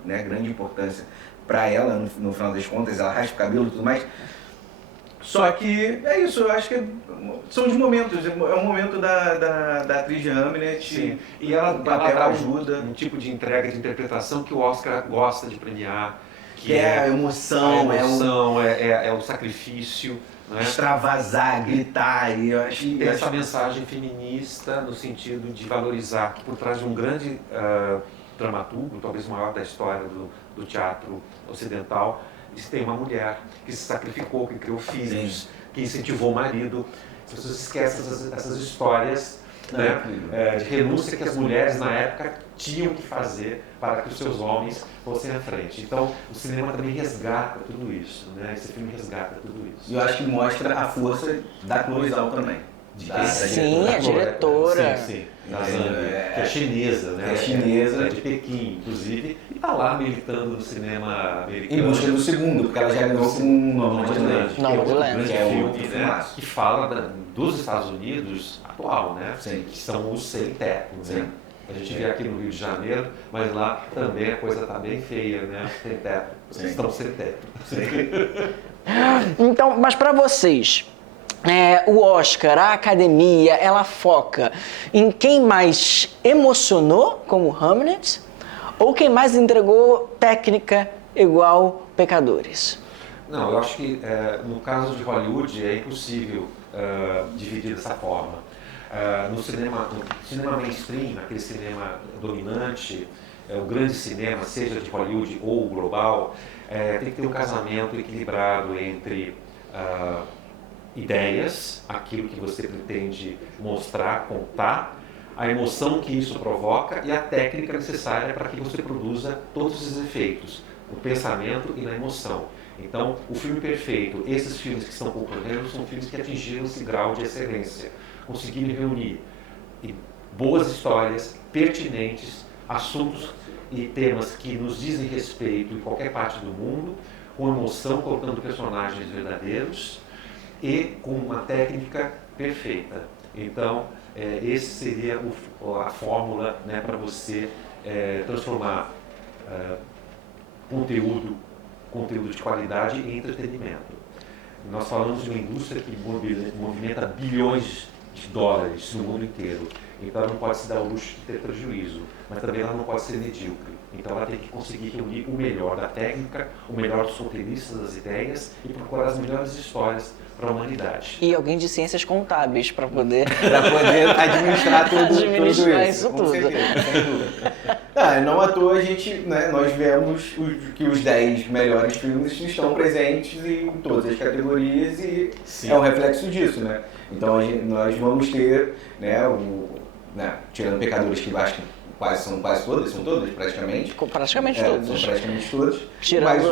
né, grande importância pra ela, no final das contas, ela raspa o cabelo e tudo mais. Só que é isso, eu acho que são os momentos, é o momento da atriz de Hamlet. Sim. E ela o papel dá ajuda. um tipo de entrega, de interpretação que o Oscar gosta de premiar, Que é a emoção, é o sacrifício, né? extravasar, gritar, e eu acho E que tem essa mensagem feminista no sentido de valorizar que por trás de um grande dramaturgo, talvez o maior da história do teatro ocidental, tem uma mulher que se sacrificou, que criou filhos, que incentivou o marido. As pessoas esquecem essas histórias, né, de renúncia que as mulheres na época tinham que fazer para que os seus homens fossem à frente. Então, o cinema também resgata tudo isso, né? Esse filme resgata tudo isso. E eu acho que mostra a força da Chloe Zhao também. Sim, a diretora. Sim, da Zâmbia, que é chinesa, né? Que é chinesa. É de Pequim, inclusive, e está lá militando no cinema americano. Em busca do segundo, porque ela já ganhou com Nomadland. Que é outro Nomadland, grande que é filme, outro né? filmaço. Que fala dos Estados Unidos atual, né? Sim. Que são os sem teto, né? Sim. A gente vê aqui no Rio de Janeiro, mas lá também a coisa está bem feia, né? Sem teto. Sim. Estão sem teto. Então, mas pra vocês, o Oscar, a academia, ela foca em quem mais emocionou, como Hamlet, ou quem mais entregou técnica igual Pecadores? Não, eu acho que no caso de Hollywood é impossível dividir dessa forma. No cinema mainstream, aquele cinema dominante, o grande cinema, seja de Hollywood ou global, tem que ter um casamento equilibrado entre ideias, aquilo que você pretende mostrar, contar, a emoção que isso provoca e a técnica necessária para que você produza todos esses efeitos, no pensamento e na emoção. Então, o filme perfeito, esses filmes que estão concorrendo, são filmes que atingiram esse grau de excelência, conseguiram reunir boas histórias, pertinentes, assuntos e temas que nos dizem respeito em qualquer parte do mundo, com emoção, colocando personagens verdadeiros e com uma técnica perfeita. Então, esse seria a fórmula, né, para você transformar conteúdo de qualidade em entretenimento. Nós falamos de uma indústria que movimenta bilhões de dólares no mundo inteiro. Então ela não pode se dar o luxo de ter prejuízo, mas também ela não pode ser medíocre. Então ela tem que conseguir reunir o melhor da técnica, o melhor dos roteiristas, das ideias e procurar as melhores histórias para a humanidade. E alguém de ciências contábeis para poder administrar tudo Administrar isso Com tudo. certeza, sem dúvida. Não à toa a gente, né, nós vemos que os 10 melhores filmes estão presentes em todas as categorias e Sim. é um reflexo disso, né? Então nós vamos ter, né, tirando Pecadores, que eu acho que são quase todas, são todas praticamente. Praticamente São todos. praticamente todas. Tirando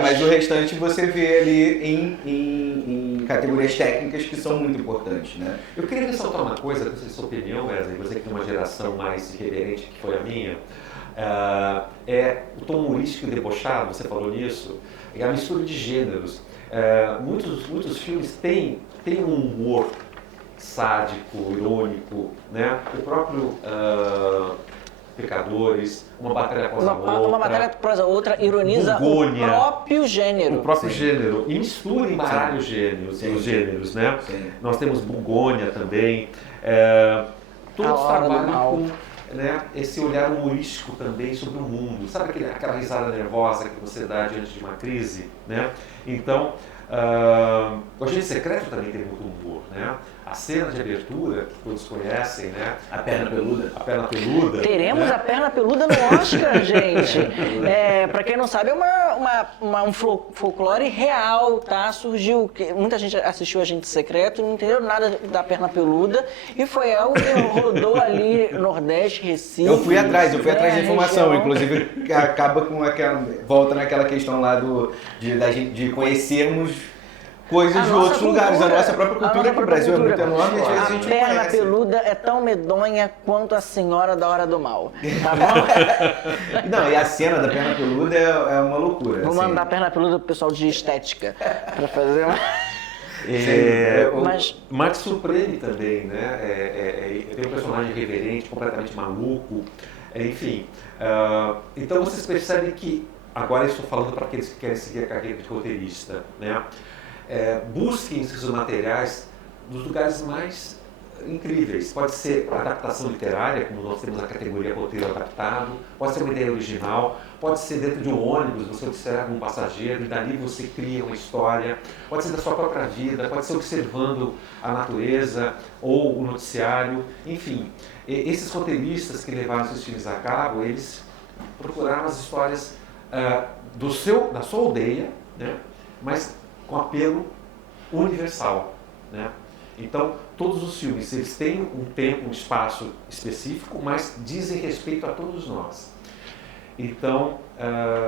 mas o restante você vê ali em categorias técnicas que são muito importantes, né? Eu queria ressaltar uma coisa, não sei se é sua opinião, Wesley, você que tem uma geração mais irreverente que foi a minha, o tom humorístico e debochado, você falou nisso, é a mistura de gêneros. Muitos filmes têm um humor sádico, irônico, né? O próprio Pecadores, Uma Batalha Após a Outra. Uma batalha após a outra ironiza Bugônia. o próprio gênero. O próprio Sim. gênero, e mistura em baralho os gêneros, né? Sim. Nós temos Bugônia também, todos A Hora do trabalham Mal. com, né, esse olhar humorístico também sobre o mundo, sabe aquela risada nervosa que você dá diante de uma crise, né? Então, O Agente Secreto também tem muito humor, né? A cena de abertura, que todos conhecem, né? A perna peluda. A perna peluda. Teremos né? a perna peluda no Oscar, gente. Pra quem não sabe, é um folclore real, tá? Surgiu, muita gente assistiu Agente Secreto, não entendeu nada da perna peluda, e foi algo que rodou ali Nordeste, Recife. Eu fui atrás da informação, região. inclusive acaba com aquela. Volta naquela questão lá de conhecermos coisas de outros lugares, a nossa própria cultura, que o Brasil é muito enorme e às vezes a gente não perna conhece. peluda é tão medonha quanto a senhora da hora do mal, tá bom? Não, e a cena da perna peluda é uma loucura. Vou assim. mandar a perna peluda pro pessoal de estética pra fazer uma... Mas- O Max surpreende também, né? Tem um personagem irreverente, completamente maluco, enfim. Então vocês percebem que, agora eu estou falando para aqueles que querem seguir a carreira de roteirista, né? Busquem esses materiais dos lugares mais incríveis. Pode ser adaptação literária, como nós temos a categoria roteiro adaptado, pode ser uma ideia original, pode ser dentro de um ônibus, você observa um passageiro e dali você cria uma história, pode ser da sua própria vida, pode ser observando a natureza ou o noticiário, enfim. Esses roteiristas que levaram esses filmes a cabo, eles procuraram as histórias da sua aldeia, né? Mas com apelo universal, né? Então, todos os filmes, eles têm um tempo, um espaço específico, mas dizem respeito a todos nós. Então,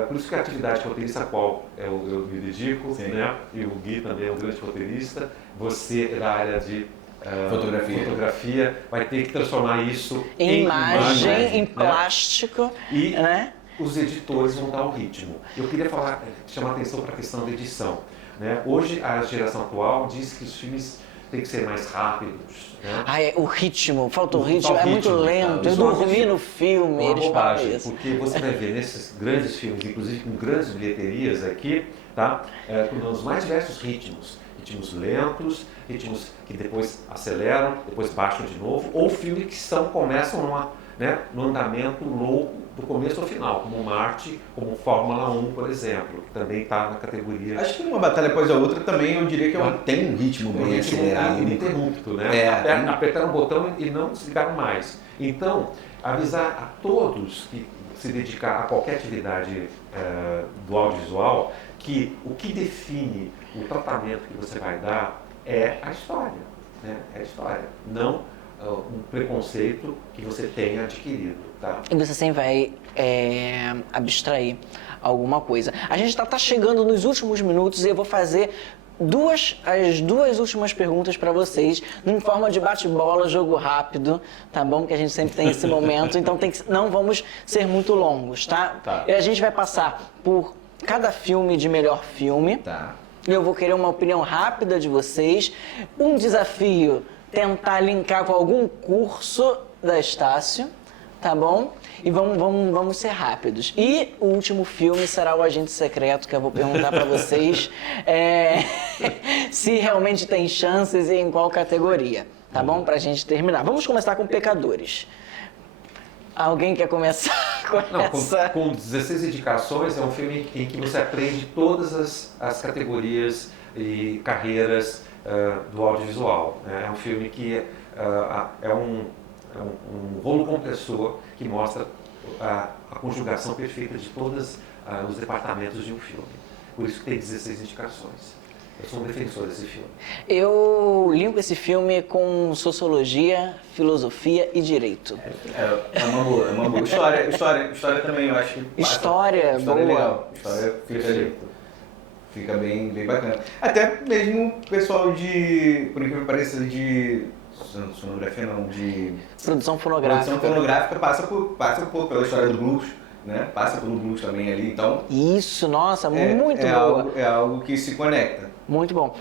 por isso que a atividade roteirista a qual eu me dedico, né? E o Gui também é um grande roteirista, você é da área de fotografia vai ter que transformar isso em imagem, em plástico, e né? os editores vão dar o ritmo. Eu queria chamar a atenção para a questão da edição, né? Hoje, a geração atual diz que os filmes têm que ser mais rápidos, né? O ritmo, falta o ritmo, é muito lento, eu dormi no filme, uma eles falam bobagem, isso. porque você vai ver nesses grandes filmes, inclusive com grandes bilheterias aqui, tá? Com os mais diversos ritmos lentos, ritmos que depois aceleram, depois baixam de novo, ou filmes que começam no andamento louco do começo ao final, como Marte, como Fórmula 1, por exemplo, que também está na categoria... Acho que uma batalha após a outra também eu diria que tem um ritmo bem acelerado. Ininterrupto, né? Apertaram o botão e não desligaram mais. Então, avisar a todos que se dedicar a qualquer atividade do audiovisual que o que define o tratamento que você vai dar é a história, né? É a história, não um preconceito que você tenha adquirido, tá? E você sempre vai abstrair alguma coisa. A gente tá chegando nos últimos minutos e eu vou fazer as duas últimas perguntas para vocês, em forma de bate-bola, jogo rápido, tá bom? Que a gente sempre tem esse momento, então não vamos ser muito longos, tá? E a gente vai passar por cada filme de melhor filme. Tá. Eu vou querer uma opinião rápida de vocês, um desafio, tentar linkar com algum curso da Estácio, tá bom? E vamos ser rápidos. E o último filme será o Agente Secreto, que eu vou perguntar para vocês se realmente tem chances e em qual categoria, tá bom? Pra gente terminar. Vamos começar com Pecadores. Alguém quer começar com essa? Com 16 indicações, é um filme em que você aprende todas as categorias e carreiras do audiovisual, né? É um filme que é um rolo compressor que mostra a conjugação perfeita de todos os departamentos de um filme. Por isso que tem 16 indicações. Eu sou um defensor desse filme. Eu linko esse filme com sociologia, filosofia e direito. É uma boa. História também, eu acho que passa. História boa. É legal. História fica bem bacana. Até mesmo o pessoal por incrível que pareça, de sonografia não, de Produção fonográfica. Produção fonográfica passa um pouco pela história do blues, né? Passa pelo blues também ali, então... Isso, nossa, muito boa. É algo que se conecta. Muito bom.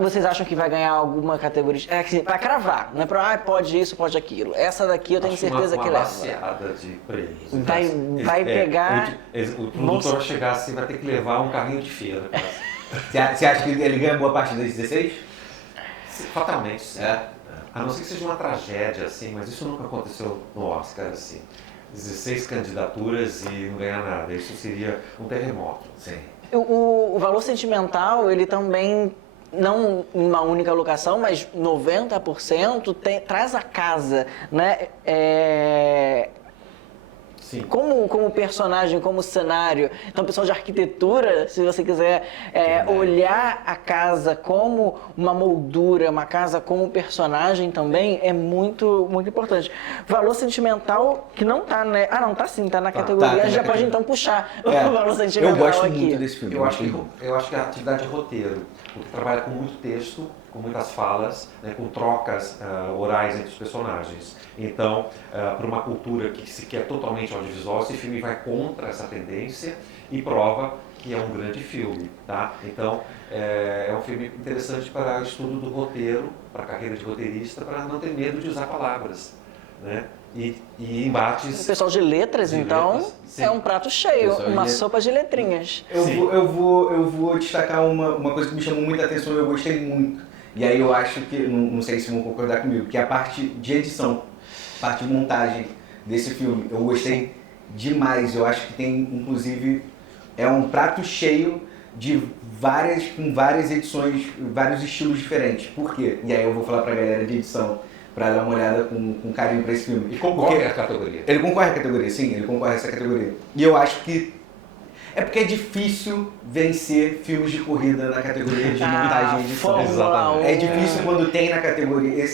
Vocês acham que vai ganhar alguma categoria? Pra cravar, não é pra pode isso, pode aquilo. Essa daqui eu tenho certeza que leva. Uma de prêmios. Vai pegar... O produtor vai chegar assim, vai ter que levar um carrinho de feira. Você acha que ele ganha boa parte das 16? Fatalmente, sim. A não ser que seja uma tragédia, assim, mas isso nunca aconteceu no Oscar, assim. 16 candidaturas e não ganhar nada. Isso seria um terremoto. Sim. O valor sentimental, ele também, não em uma única locação, mas 90% traz a casa, né? Sim. Como personagem, como cenário. Então, pessoal de arquitetura, se você quiser olhar a casa como uma moldura, uma casa como personagem também, é muito, muito importante. Valor sentimental que não tá, né? Ah, não, tá sim, tá na categoria. A gente já pode então puxar o valor sentimental eu gosto aqui. muito desse filme. Eu acho que a atividade é roteiro, porque trabalha com muito texto, com muitas falas, né, com trocas orais entre os personagens. Então, para uma cultura que se quer totalmente audiovisual, esse filme vai contra essa tendência e prova que é um grande filme, tá? Então, é um filme interessante para o estudo do roteiro, para a carreira de roteirista, para não ter medo de usar palavras, né? E embates... O pessoal de letras, então, letras, é um prato cheio, Pessoal de uma letras. sopa de letrinhas. Eu vou destacar uma coisa que me chamou muita atenção e eu gostei muito. E aí eu acho que, não sei se vão concordar comigo, que é a parte de edição, parte de montagem desse filme. Eu gostei demais. Eu acho que tem, inclusive, é um prato cheio com várias edições, vários estilos diferentes. Por quê? E aí eu vou falar pra galera de edição, pra dar uma olhada com carinho pra esse filme. E concorre à categoria. Ele concorre à categoria, sim, ele concorre a essa categoria. E eu acho que é porque é difícil vencer filmes de corrida na categoria de montagem e edição. Fórmula 1. É difícil quando tem na categoria.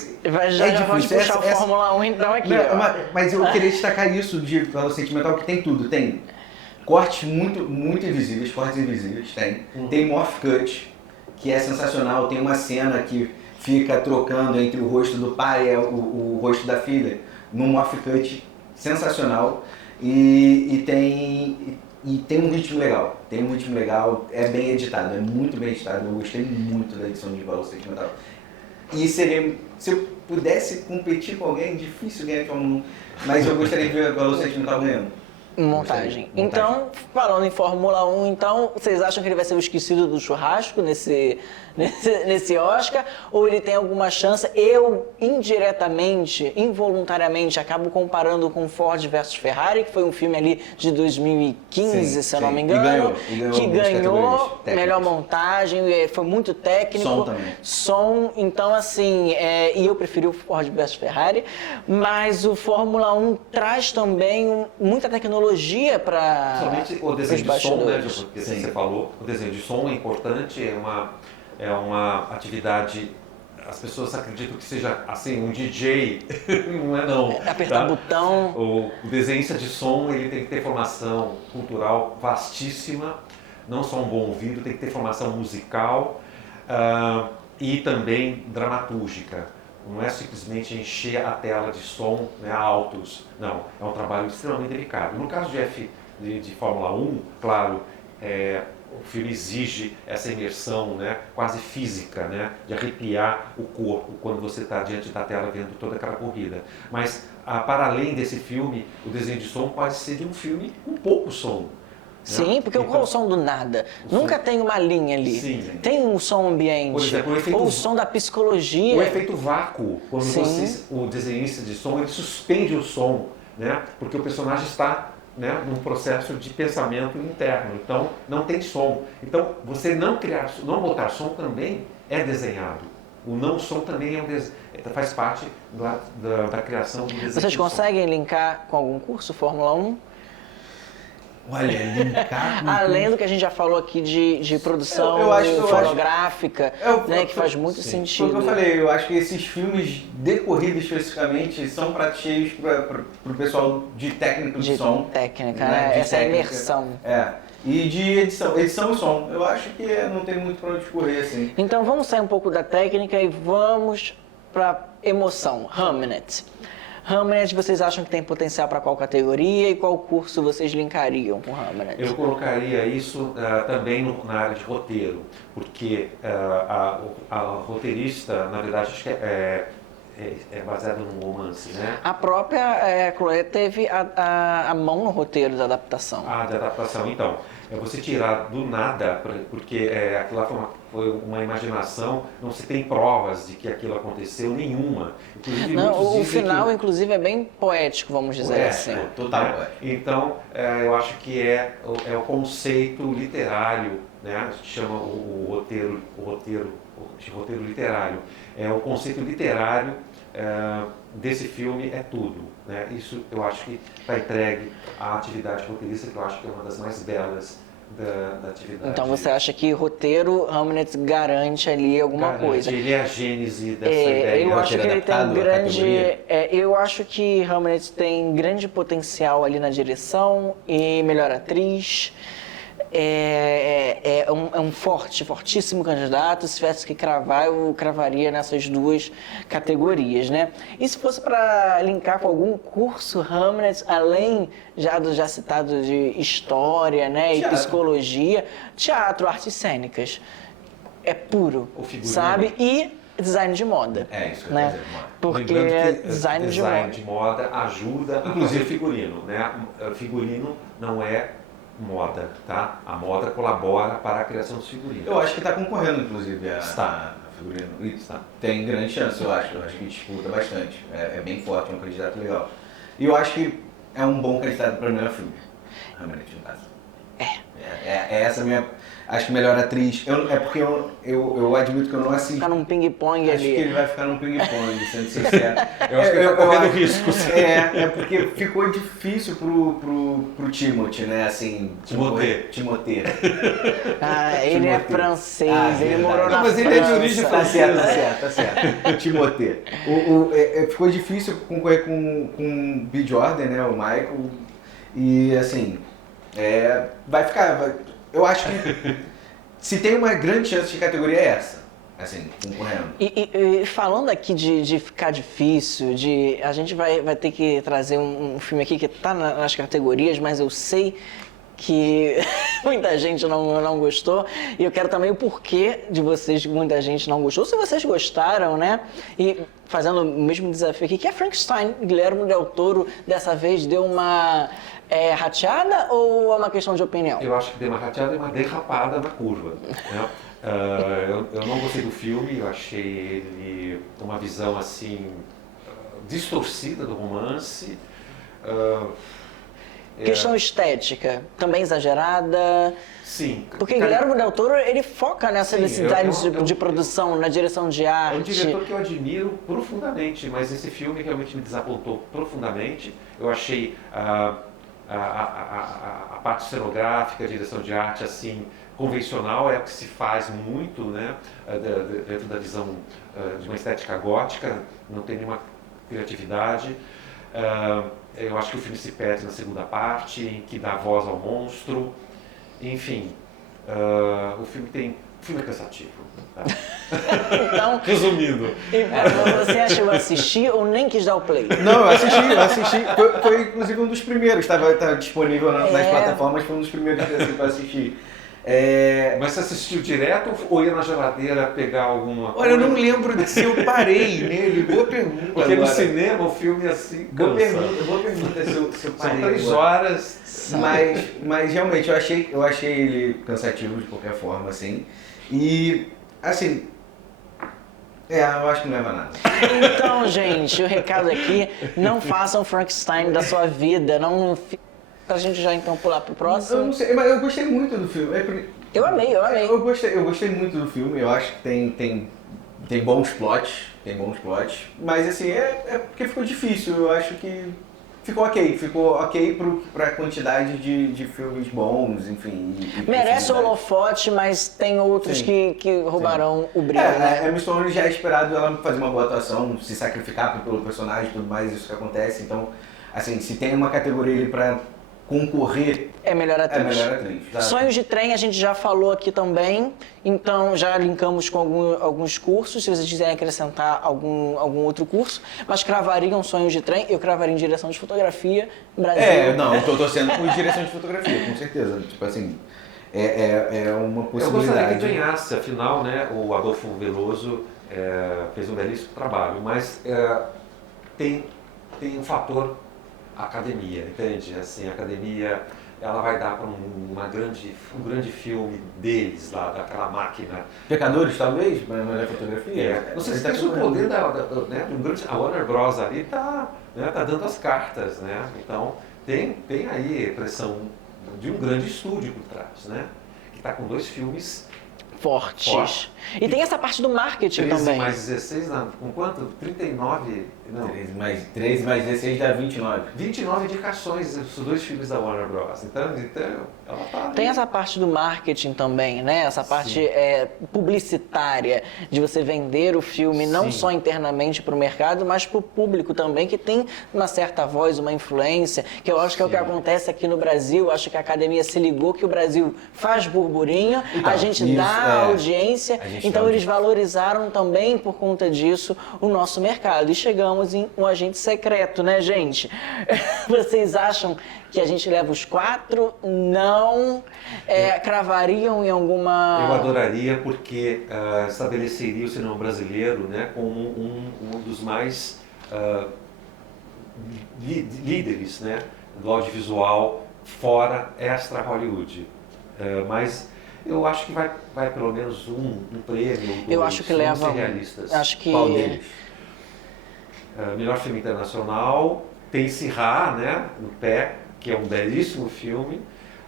Já pode puxar o Fórmula 1 então aqui. Não, ó. mas eu queria destacar isso de valor sentimental, que tem tudo. Tem cortes muito invisíveis, cortes invisíveis, tem. Tem morph cut, que é sensacional. Tem uma cena que fica trocando entre o rosto do pai e o rosto da filha, num morph cut sensacional. E tem um ritmo legal, é bem editado, é muito bem editado. Eu gostei muito da edição de valor sentimental. E seria, se eu pudesse competir com alguém, difícil ganhar de Fórmula 1, mas eu gostaria de ver o valor sentimental ganhando. Montagem. Então, falando em Fórmula 1, então, vocês acham que ele vai ser o esquecido do churrasco nesse Oscar? Ou ele tem alguma chance? Eu, indiretamente, involuntariamente, acabo comparando com Ford versus Ferrari, que foi um filme ali de 2015, se eu não me engano, E ganhou que algumas ganhou categorias melhor técnicas. montagem, foi muito técnico. Som também. Som, então assim, e eu preferi o Ford versus Ferrari, mas o Fórmula 1 traz também muita tecnologia para Somente o desenho de som, né, porque Sim. você falou, o desenho de som é importante, é uma atividade, as pessoas acreditam que seja assim, um DJ, não é não. Apertar tá? botão. O desenhista de som, ele tem que ter formação cultural vastíssima, não só um bom ouvido, tem que ter formação musical e também dramatúrgica. Não é simplesmente encher a tela de som, né, altos. Não, é um trabalho extremamente delicado. No caso de Fórmula 1, claro, o filme exige essa imersão, né, quase física, né, de arrepiar o corpo quando você está diante da tela vendo toda aquela corrida. Mas, para além desse filme, o desenho de som pode ser de um filme com pouco som. Sim, porque qual é o som do nada? Nunca tem uma linha ali. Sim. Tem um som ambiente. Por exemplo, o efeito- ou o som da psicologia. O efeito vácuo, quando Sim. o desenhista de som, ele suspende o som, né? Porque o personagem está, né, num processo de pensamento interno, então não tem som. Então, você não botar som também é desenhado. O não som também faz parte da criação do desenho. Vocês de som. conseguem linkar com algum curso Fórmula 1? Olha, linkar com Além do que a gente já falou aqui de produção Eu acho- fotográfica, né, que faz muito Foi sentido. o que eu falei, eu acho que esses filmes de corrida especificamente são pratos cheios para o pessoal de técnico de som. técnica, né, né? de Essa técnica. imersão. E de edição e som. Eu acho que não tem muito para onde correr assim. Então vamos sair um pouco da técnica e vamos para emoção. Hamnet. Hamnet, vocês acham que tem potencial para qual categoria e qual curso vocês linkariam com Hamnet? Eu colocaria isso também na área de roteiro, porque a roteirista, na verdade, acho que é baseada num romance, né? A própria Chloé teve a mão no roteiro da adaptação. De adaptação, então. é você tirar do nada, porque aquilo lá foi uma imaginação, não se tem provas de que aquilo aconteceu, nenhuma. Inclusive, Não, muitos o dizem final, que inclusive, é bem poético, vamos dizer assim. Total. né? Então, eu acho que é o conceito literário, né? A gente chama o roteiro de roteiro literário. O conceito literário desse filme é tudo, né? Isso eu acho que está entregue à atividade roteirista, que eu acho que é uma das mais belas da atividade. Então você acha que roteiro Hamlet garante ali alguma Garante, coisa? ele é a gênese dessa ideia. Eu acho que ele tem adaptado à grande. categoria? Eu acho que Hamlet tem grande potencial ali na direção e melhor atriz. É um fortíssimo candidato. Se tivesse que cravar, eu cravaria nessas duas categorias, né? E se fosse para linkar com algum curso Hamlet, além do já citado de história, né, e Teatro. psicologia, teatro, artes cênicas, é puro, O figurino. sabe? E design de moda. É isso que eu né? ia dizer, Marco. Porque Lembrando que design de moda. ajuda a fazer figurino, né? Figurino não é moda, tá? A moda colabora para a criação dos figurinos. Eu acho que está concorrendo, inclusive, Está. a figurino. E Está. tem grande chance, eu acho. Eu acho que disputa bastante. É bem forte, é um candidato legal. E eu acho que é um bom candidato para o melhor filme. Hamlet, no caso. É essa a minha... Acho que melhor atriz. É porque eu admito que eu não assisti. Ficar num ping-pong Acho que ali. ele vai ficar num ping-pong, sendo sincero. Eu acho que ele tá correndo riscos. É porque ficou difícil pro Timothy, né? Assim, Timothée. Ah, ele é Timothée. francês, ele Verdade. morou na Não, mas ele é de origem França. Tá certo. Timothée. Ficou difícil concorrer com o B. Jordan, né? O Michael. E assim, vai ficar. Eu acho que se tem uma grande chance de categoria é essa. Assim, concorrendo. E falando aqui de ficar difícil, a gente vai ter que trazer um filme aqui que está nas categorias, mas eu sei que muita gente não gostou. E eu quero também o porquê de vocês, que muita gente não gostou. Se vocês gostaram, né? E fazendo o mesmo desafio aqui, que é Frankenstein. Guilherme Del Toro, dessa vez, deu uma rateada ou é uma questão de opinião? Eu acho que deu uma rateada e uma derrapada na curva. Né? Eu não gostei do filme, eu achei ele uma visão assim distorcida do romance. Questão estética, também exagerada. Sim. Porque Guilherme Del Toro, ele foca nessa Sim, necessidade eu- de produção, na direção de É um arte. diretor que eu admiro profundamente, mas esse filme realmente me desapontou profundamente. Eu achei a parte cenográfica, a direção de arte, assim, convencional, é o que se faz muito, né, dentro da visão de uma estética gótica, não tem nenhuma criatividade. Eu acho que o filme se perde na segunda parte, em que dá voz ao monstro. Enfim, o filme é cansativo. Tá? Então, Resumindo. você chegou a assistir ou nem quis dar o play? Não, eu assisti. Foi inclusive um dos primeiros. Estava disponível nas plataformas, foi um dos primeiros que eu assisti. Mas você assistiu direto ou ia na geladeira pegar alguma coisa? Olha, eu não lembro se eu parei nele. Boa pergunta. Porque no agora. cinema o filme assim Boa cansa. pergunta se eu parei. São 3 agora. horas. Mas realmente eu achei ele cansativo de qualquer forma, assim. E, assim, eu acho que não leva a nada. Então, gente, o recado aqui, não façam Frankenstein da sua vida, não... Pra gente já então pular pro Eu próximo. não sei, mas eu gostei muito do filme. Eu amei. Eu gostei muito do filme, eu acho que tem bons plots, mas assim, é porque ficou difícil, eu acho que ficou ok pra quantidade de filmes bons, enfim. Merece o holofote, mas tem outros Sim. que roubarão o brilho, né? A Emma Stone já é esperado ela fazer uma boa atuação, se sacrificar pelo personagem e tudo mais, isso que acontece, então, assim, se tem uma categoria ali pra concorrer, É melhor é atriz. melhor atriz. Tá? Sonhos de Trem a gente já falou aqui também, então já linkamos com alguns cursos, se vocês quiserem acrescentar algum outro curso, mas cravariam Sonhos de Trem, eu cravaria em direção de fotografia, Brasil. Não, eu tô torcendo por direção de fotografia, com certeza. Tipo assim, é uma Eu gostaria possibilidade. que ganhasse, afinal, né, o Adolfo Veloso fez um belíssimo trabalho, mas tem um fator academia, entende? Assim, a academia ela vai dar para um grande filme deles lá, daquela máquina. Pecadores, talvez, para melhor fotografia? Não sei se tem o poder né, de um grande... A Warner Bros. Ali está, né, tá dando as cartas, né? Então, tem aí a pressão de um grande estúdio por trás, né? Que está com 2 filmes Fortes. Forte. E tem essa parte do marketing 13 também. mais 16, com quanto? 39? Não. 13 mais 16 dá 29. 29 indicações dos 2 filmes da Warner Bros. Então ela tá ali. Tem essa parte do marketing também, né? Essa parte publicitária, de você vender o filme não Sim. só internamente para o mercado, mas para o público também, que tem uma certa voz, uma influência, que eu acho que é o que Sim. acontece aqui no Brasil. Acho que a academia se ligou que o Brasil faz burburinho, Então, a gente isso, dá audiência, a gente então dá eles valorizaram também por conta disso o nosso mercado. E chegamos em um agente secreto, né, gente? Vocês acham que a gente leva os 4? Não. Cravariam em alguma... Eu adoraria porque estabeleceria o cinema brasileiro, né, como um dos mais líderes, né, do audiovisual fora extra Hollywood. Mas eu acho que vai pelo menos um prêmio ou 2. Eu acho que leva... Vamos ser realistas. Acho que... Qual deles? Melhor filme internacional, tem Sirá, né, no pé, que é um belíssimo filme,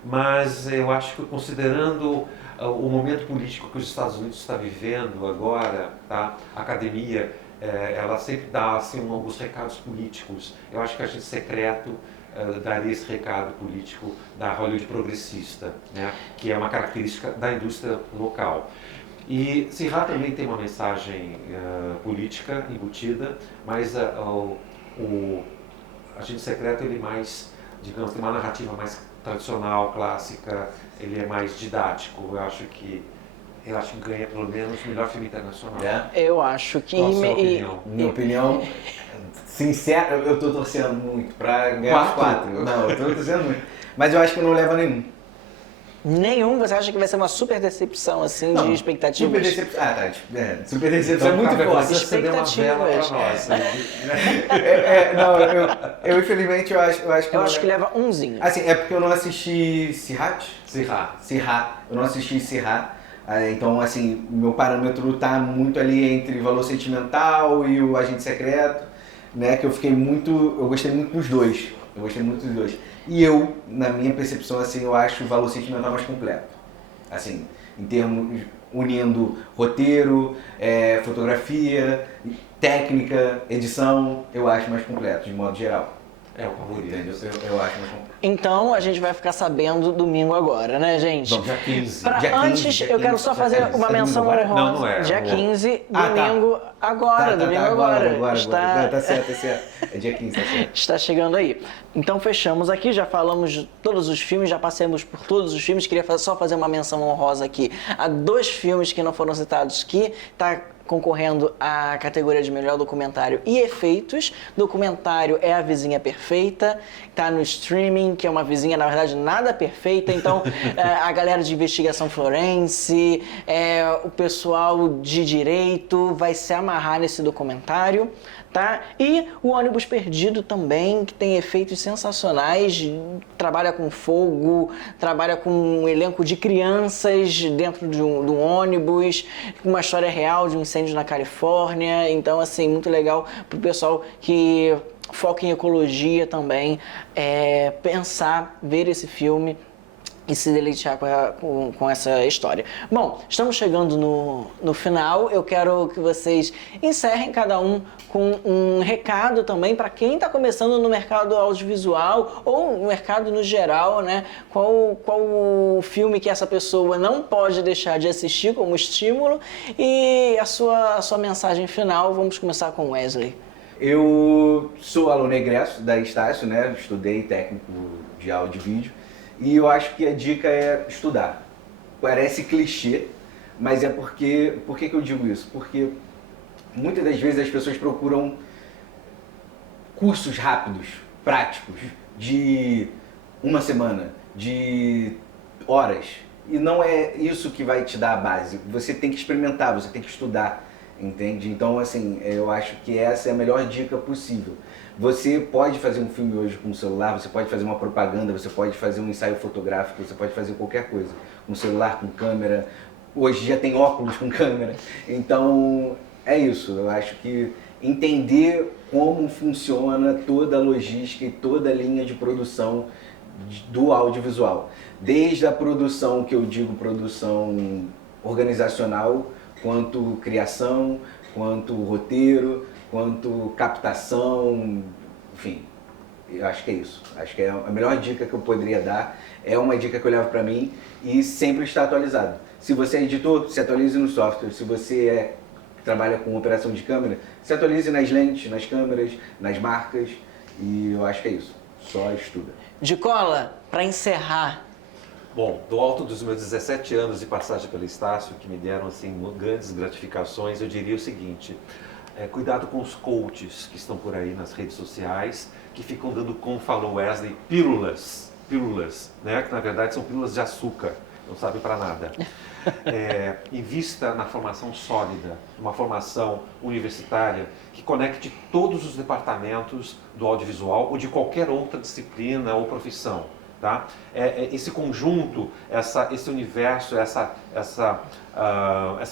mas eu acho que considerando o momento político que os Estados Unidos está vivendo agora, tá, a academia, ela sempre dá assim, alguns recados políticos. Eu acho que Agente Secreto daria esse recado político da Hollywood progressista, né, que é uma característica da indústria local. E Sirá também tem uma mensagem política embutida, mas o Agente Secreto ele mais, digamos, tem uma narrativa mais tradicional, clássica, ele é mais didático. Eu acho que ganha pelo menos o melhor filme internacional. Eu acho que... Qual a sua opinião? Minha opinião, sincera, eu tô torcendo muito pra ganhar os 4. Não, eu tô torcendo muito. Mas eu acho que não leva nenhum. Nenhum? Você acha que vai ser uma super decepção, assim, de expectativas? Super decepção. Super decepção Então, é muito forte. Você acender uma vela Expectativas. para nós. Não, eu infelizmente eu acho que Eu não acho que leva umzinho. Assim, é porque eu não assisti Sirhat? Sirá. Eu não assisti Sirhat. Então, assim, meu parâmetro tá muito ali entre valor sentimental e o agente secreto, né? Que eu gostei muito dos dois. E eu, na minha percepção, assim, eu acho o valor sentimental mais completo. Assim, em termos, unindo roteiro, fotografia, técnica, edição, eu acho mais completo, de modo geral. É o favorito. Entendeu? Eu acho mais completo. Então a gente vai ficar sabendo domingo agora, né, gente? Dia 15. Antes, eu quero só fazer uma menção honrosa. Não é. Dia 15, Ah, tá. domingo agora, domingo agora. Está... Tá certo. É dia 15, tá certo. Está chegando aí. Então fechamos aqui, já falamos de todos os filmes, já passamos por todos os filmes. Queria só fazer uma menção honrosa aqui a 2 filmes que não foram citados, que tá concorrendo à categoria de melhor documentário e efeitos. Documentário é A Vizinha Perfeita, tá no streaming, que é uma vizinha, na verdade, nada perfeita. Então, a galera de investigação forense, o pessoal de direito vai se amarrar nesse documentário, tá? E o Ônibus Perdido também, que tem efeitos sensacionais, trabalha com fogo, trabalha com um elenco de crianças dentro de um ônibus, uma história real de um incêndio na Califórnia. Então, assim, muito legal pro pessoal que foca em ecologia também, pensar, ver esse filme e se deleitar com essa história. Bom, estamos chegando no final. Eu quero que vocês encerrem cada um com um recado também para quem está começando no mercado audiovisual ou no mercado no geral, né? Qual o filme que essa pessoa não pode deixar de assistir como estímulo e a sua mensagem final. Vamos começar com Wesley. Eu sou aluno egresso da Estácio, né? Estudei técnico de áudio e vídeo. E eu acho que a dica é estudar. Parece clichê, mas é porque... Por que eu digo isso? Porque muitas das vezes as pessoas procuram cursos rápidos, práticos, de uma semana, de horas. E não é isso que vai te dar a base. Você tem que experimentar, você tem que estudar. entende? Então, assim, eu acho que essa é a melhor dica possível. Você pode fazer um filme hoje com o celular, você pode fazer uma propaganda, você pode fazer um ensaio fotográfico, você pode fazer qualquer coisa. Com celular, com câmera, hoje já tem óculos com câmera. Então, é isso. Eu acho que entender como funciona toda a logística e toda a linha de produção do audiovisual. Desde a produção, que eu digo produção organizacional, quanto criação, quanto roteiro, quanto captação, enfim, eu acho que é isso. Acho que é a melhor dica que eu poderia dar, é uma dica que eu levo para mim e sempre está atualizado. Se você é editor, se atualize no software. Se você trabalha com operação de câmera, se atualize nas lentes, nas câmeras, nas marcas, e eu acho que é isso. Só estuda. Dicola, para encerrar. Bom, do alto dos meus 17 anos de passagem pela Estácio, que me deram assim grandes gratificações, eu diria o seguinte: cuidado com os coaches que estão por aí nas redes sociais, que ficam dando, como falou Wesley, pílulas, né? Que na verdade são pílulas de açúcar, não sabem para nada. Invista na formação sólida, uma formação universitária que conecte todos os departamentos do audiovisual ou de qualquer outra disciplina ou profissão. Tá? Esse conjunto, esse universo, essa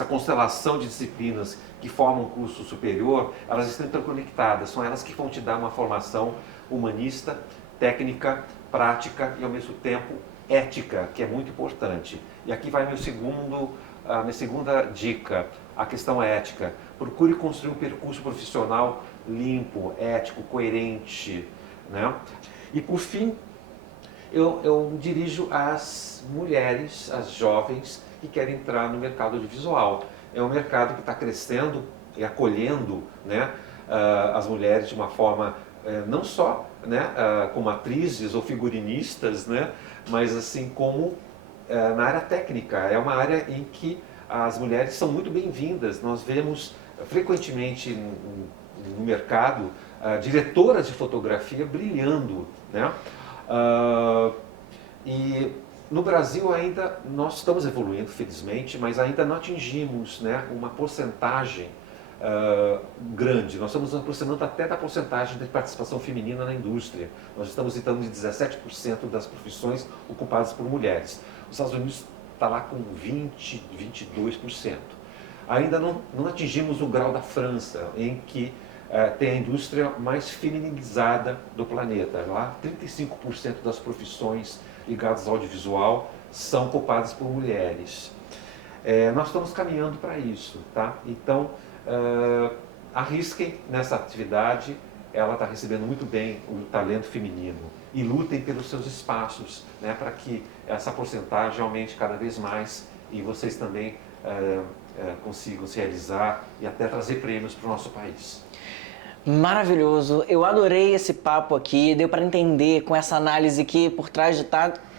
constelação de disciplinas que formam um curso superior, elas estão interconectadas, são elas que vão te dar uma formação humanista, técnica, prática e ao mesmo tempo ética, que é muito importante. E aqui vai minha segunda dica, a questão ética. Procure construir um percurso profissional limpo, ético, coerente, né? E por fim, eu dirijo às mulheres, às jovens que querem entrar no mercado audiovisual. É um mercado que está crescendo e acolhendo, né, as mulheres de uma forma não só, né, como atrizes ou figurinistas, né, mas assim como na área técnica. É uma área em que as mulheres são muito bem-vindas. Nós vemos frequentemente no mercado diretoras de fotografia brilhando, né? E no Brasil ainda nós estamos evoluindo, felizmente, mas ainda não atingimos, né, uma porcentagem grande. Nós estamos nos aproximando até da porcentagem de participação feminina na indústria. Nós estamos em torno de 17% das profissões ocupadas por mulheres. Os Estados Unidos está lá com 20%, 22%. Ainda não atingimos o grau da França, em que tem a indústria mais feminilizada do planeta. Lá, 35% das profissões ligadas ao audiovisual são ocupadas por mulheres. Nós estamos caminhando para isso, tá? Então, arrisquem nessa atividade, ela está recebendo muito bem o talento feminino e lutem pelos seus espaços, né, para que essa porcentagem aumente cada vez mais e vocês também consigam se realizar e até trazer prêmios para o nosso país. Maravilhoso, eu adorei esse papo aqui, deu para entender com essa análise que por trás de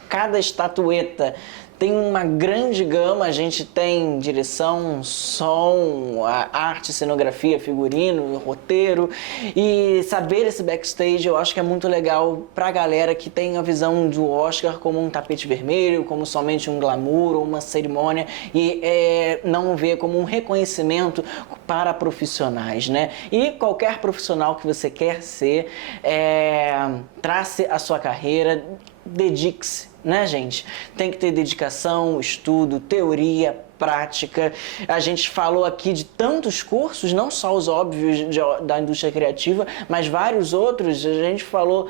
cada estatueta tem uma grande gama. A gente tem direção, som, arte, cenografia, figurino, roteiro, e saber esse backstage eu acho que é muito legal pra galera que tem a visão do Oscar como um tapete vermelho, como somente um glamour ou uma cerimônia, e não ver como um reconhecimento para profissionais, né? E qualquer profissional que você quer ser, trace a sua carreira, dedique-se, né, gente? Tem que ter dedicação, estudo, teoria, prática. A gente falou aqui de tantos cursos, não só os óbvios da indústria criativa, mas vários outros. A gente falou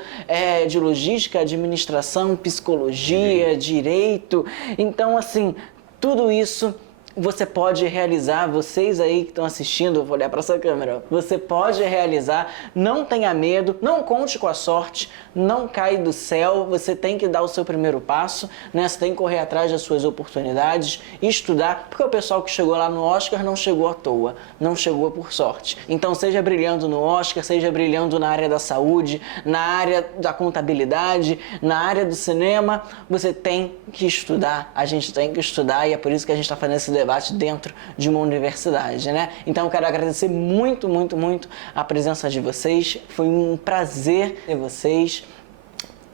de logística, administração, psicologia, direito. Então, assim, tudo isso você pode realizar. Vocês aí que estão assistindo, eu vou olhar para essa câmera, você pode realizar, não tenha medo, não conte com a sorte, não cai do céu, você tem que dar o seu primeiro passo, né? Você tem que correr atrás das suas oportunidades, estudar, porque o pessoal que chegou lá no Oscar não chegou à toa, não chegou por sorte. Então seja brilhando no Oscar, seja brilhando na área da saúde, na área da contabilidade, na área do cinema, você tem que estudar, a gente tem que estudar, e é por isso que a gente está fazendo esse debate dentro de uma universidade, né? Então eu quero agradecer muito, muito, muito a presença de vocês. Foi um prazer ter vocês.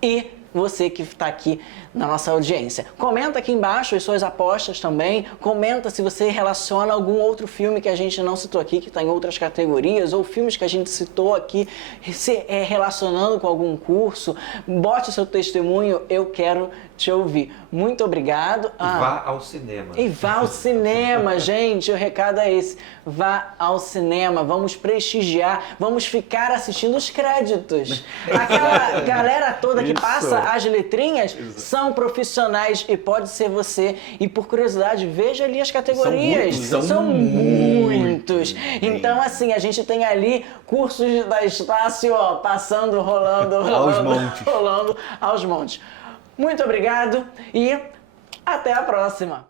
E você que está aqui na nossa audiência. Comenta aqui embaixo as suas apostas também, comenta se você relaciona algum outro filme que a gente não citou aqui, que está em outras categorias, ou filmes que a gente citou aqui, se relacionando com algum curso. Bote o seu testemunho, eu quero te ouvir. Muito obrigado. Vá ao cinema. E vá ao cinema, gente, o recado é esse. Vá ao cinema, vamos prestigiar, vamos ficar assistindo os créditos. Aquela galera toda que passa as letrinhas são profissionais e pode ser você. E por curiosidade, veja ali as categorias. São muitos. Então, assim, a gente tem ali cursos da Estácio, ó, passando, rolando aos montes. Muito obrigado e até a próxima.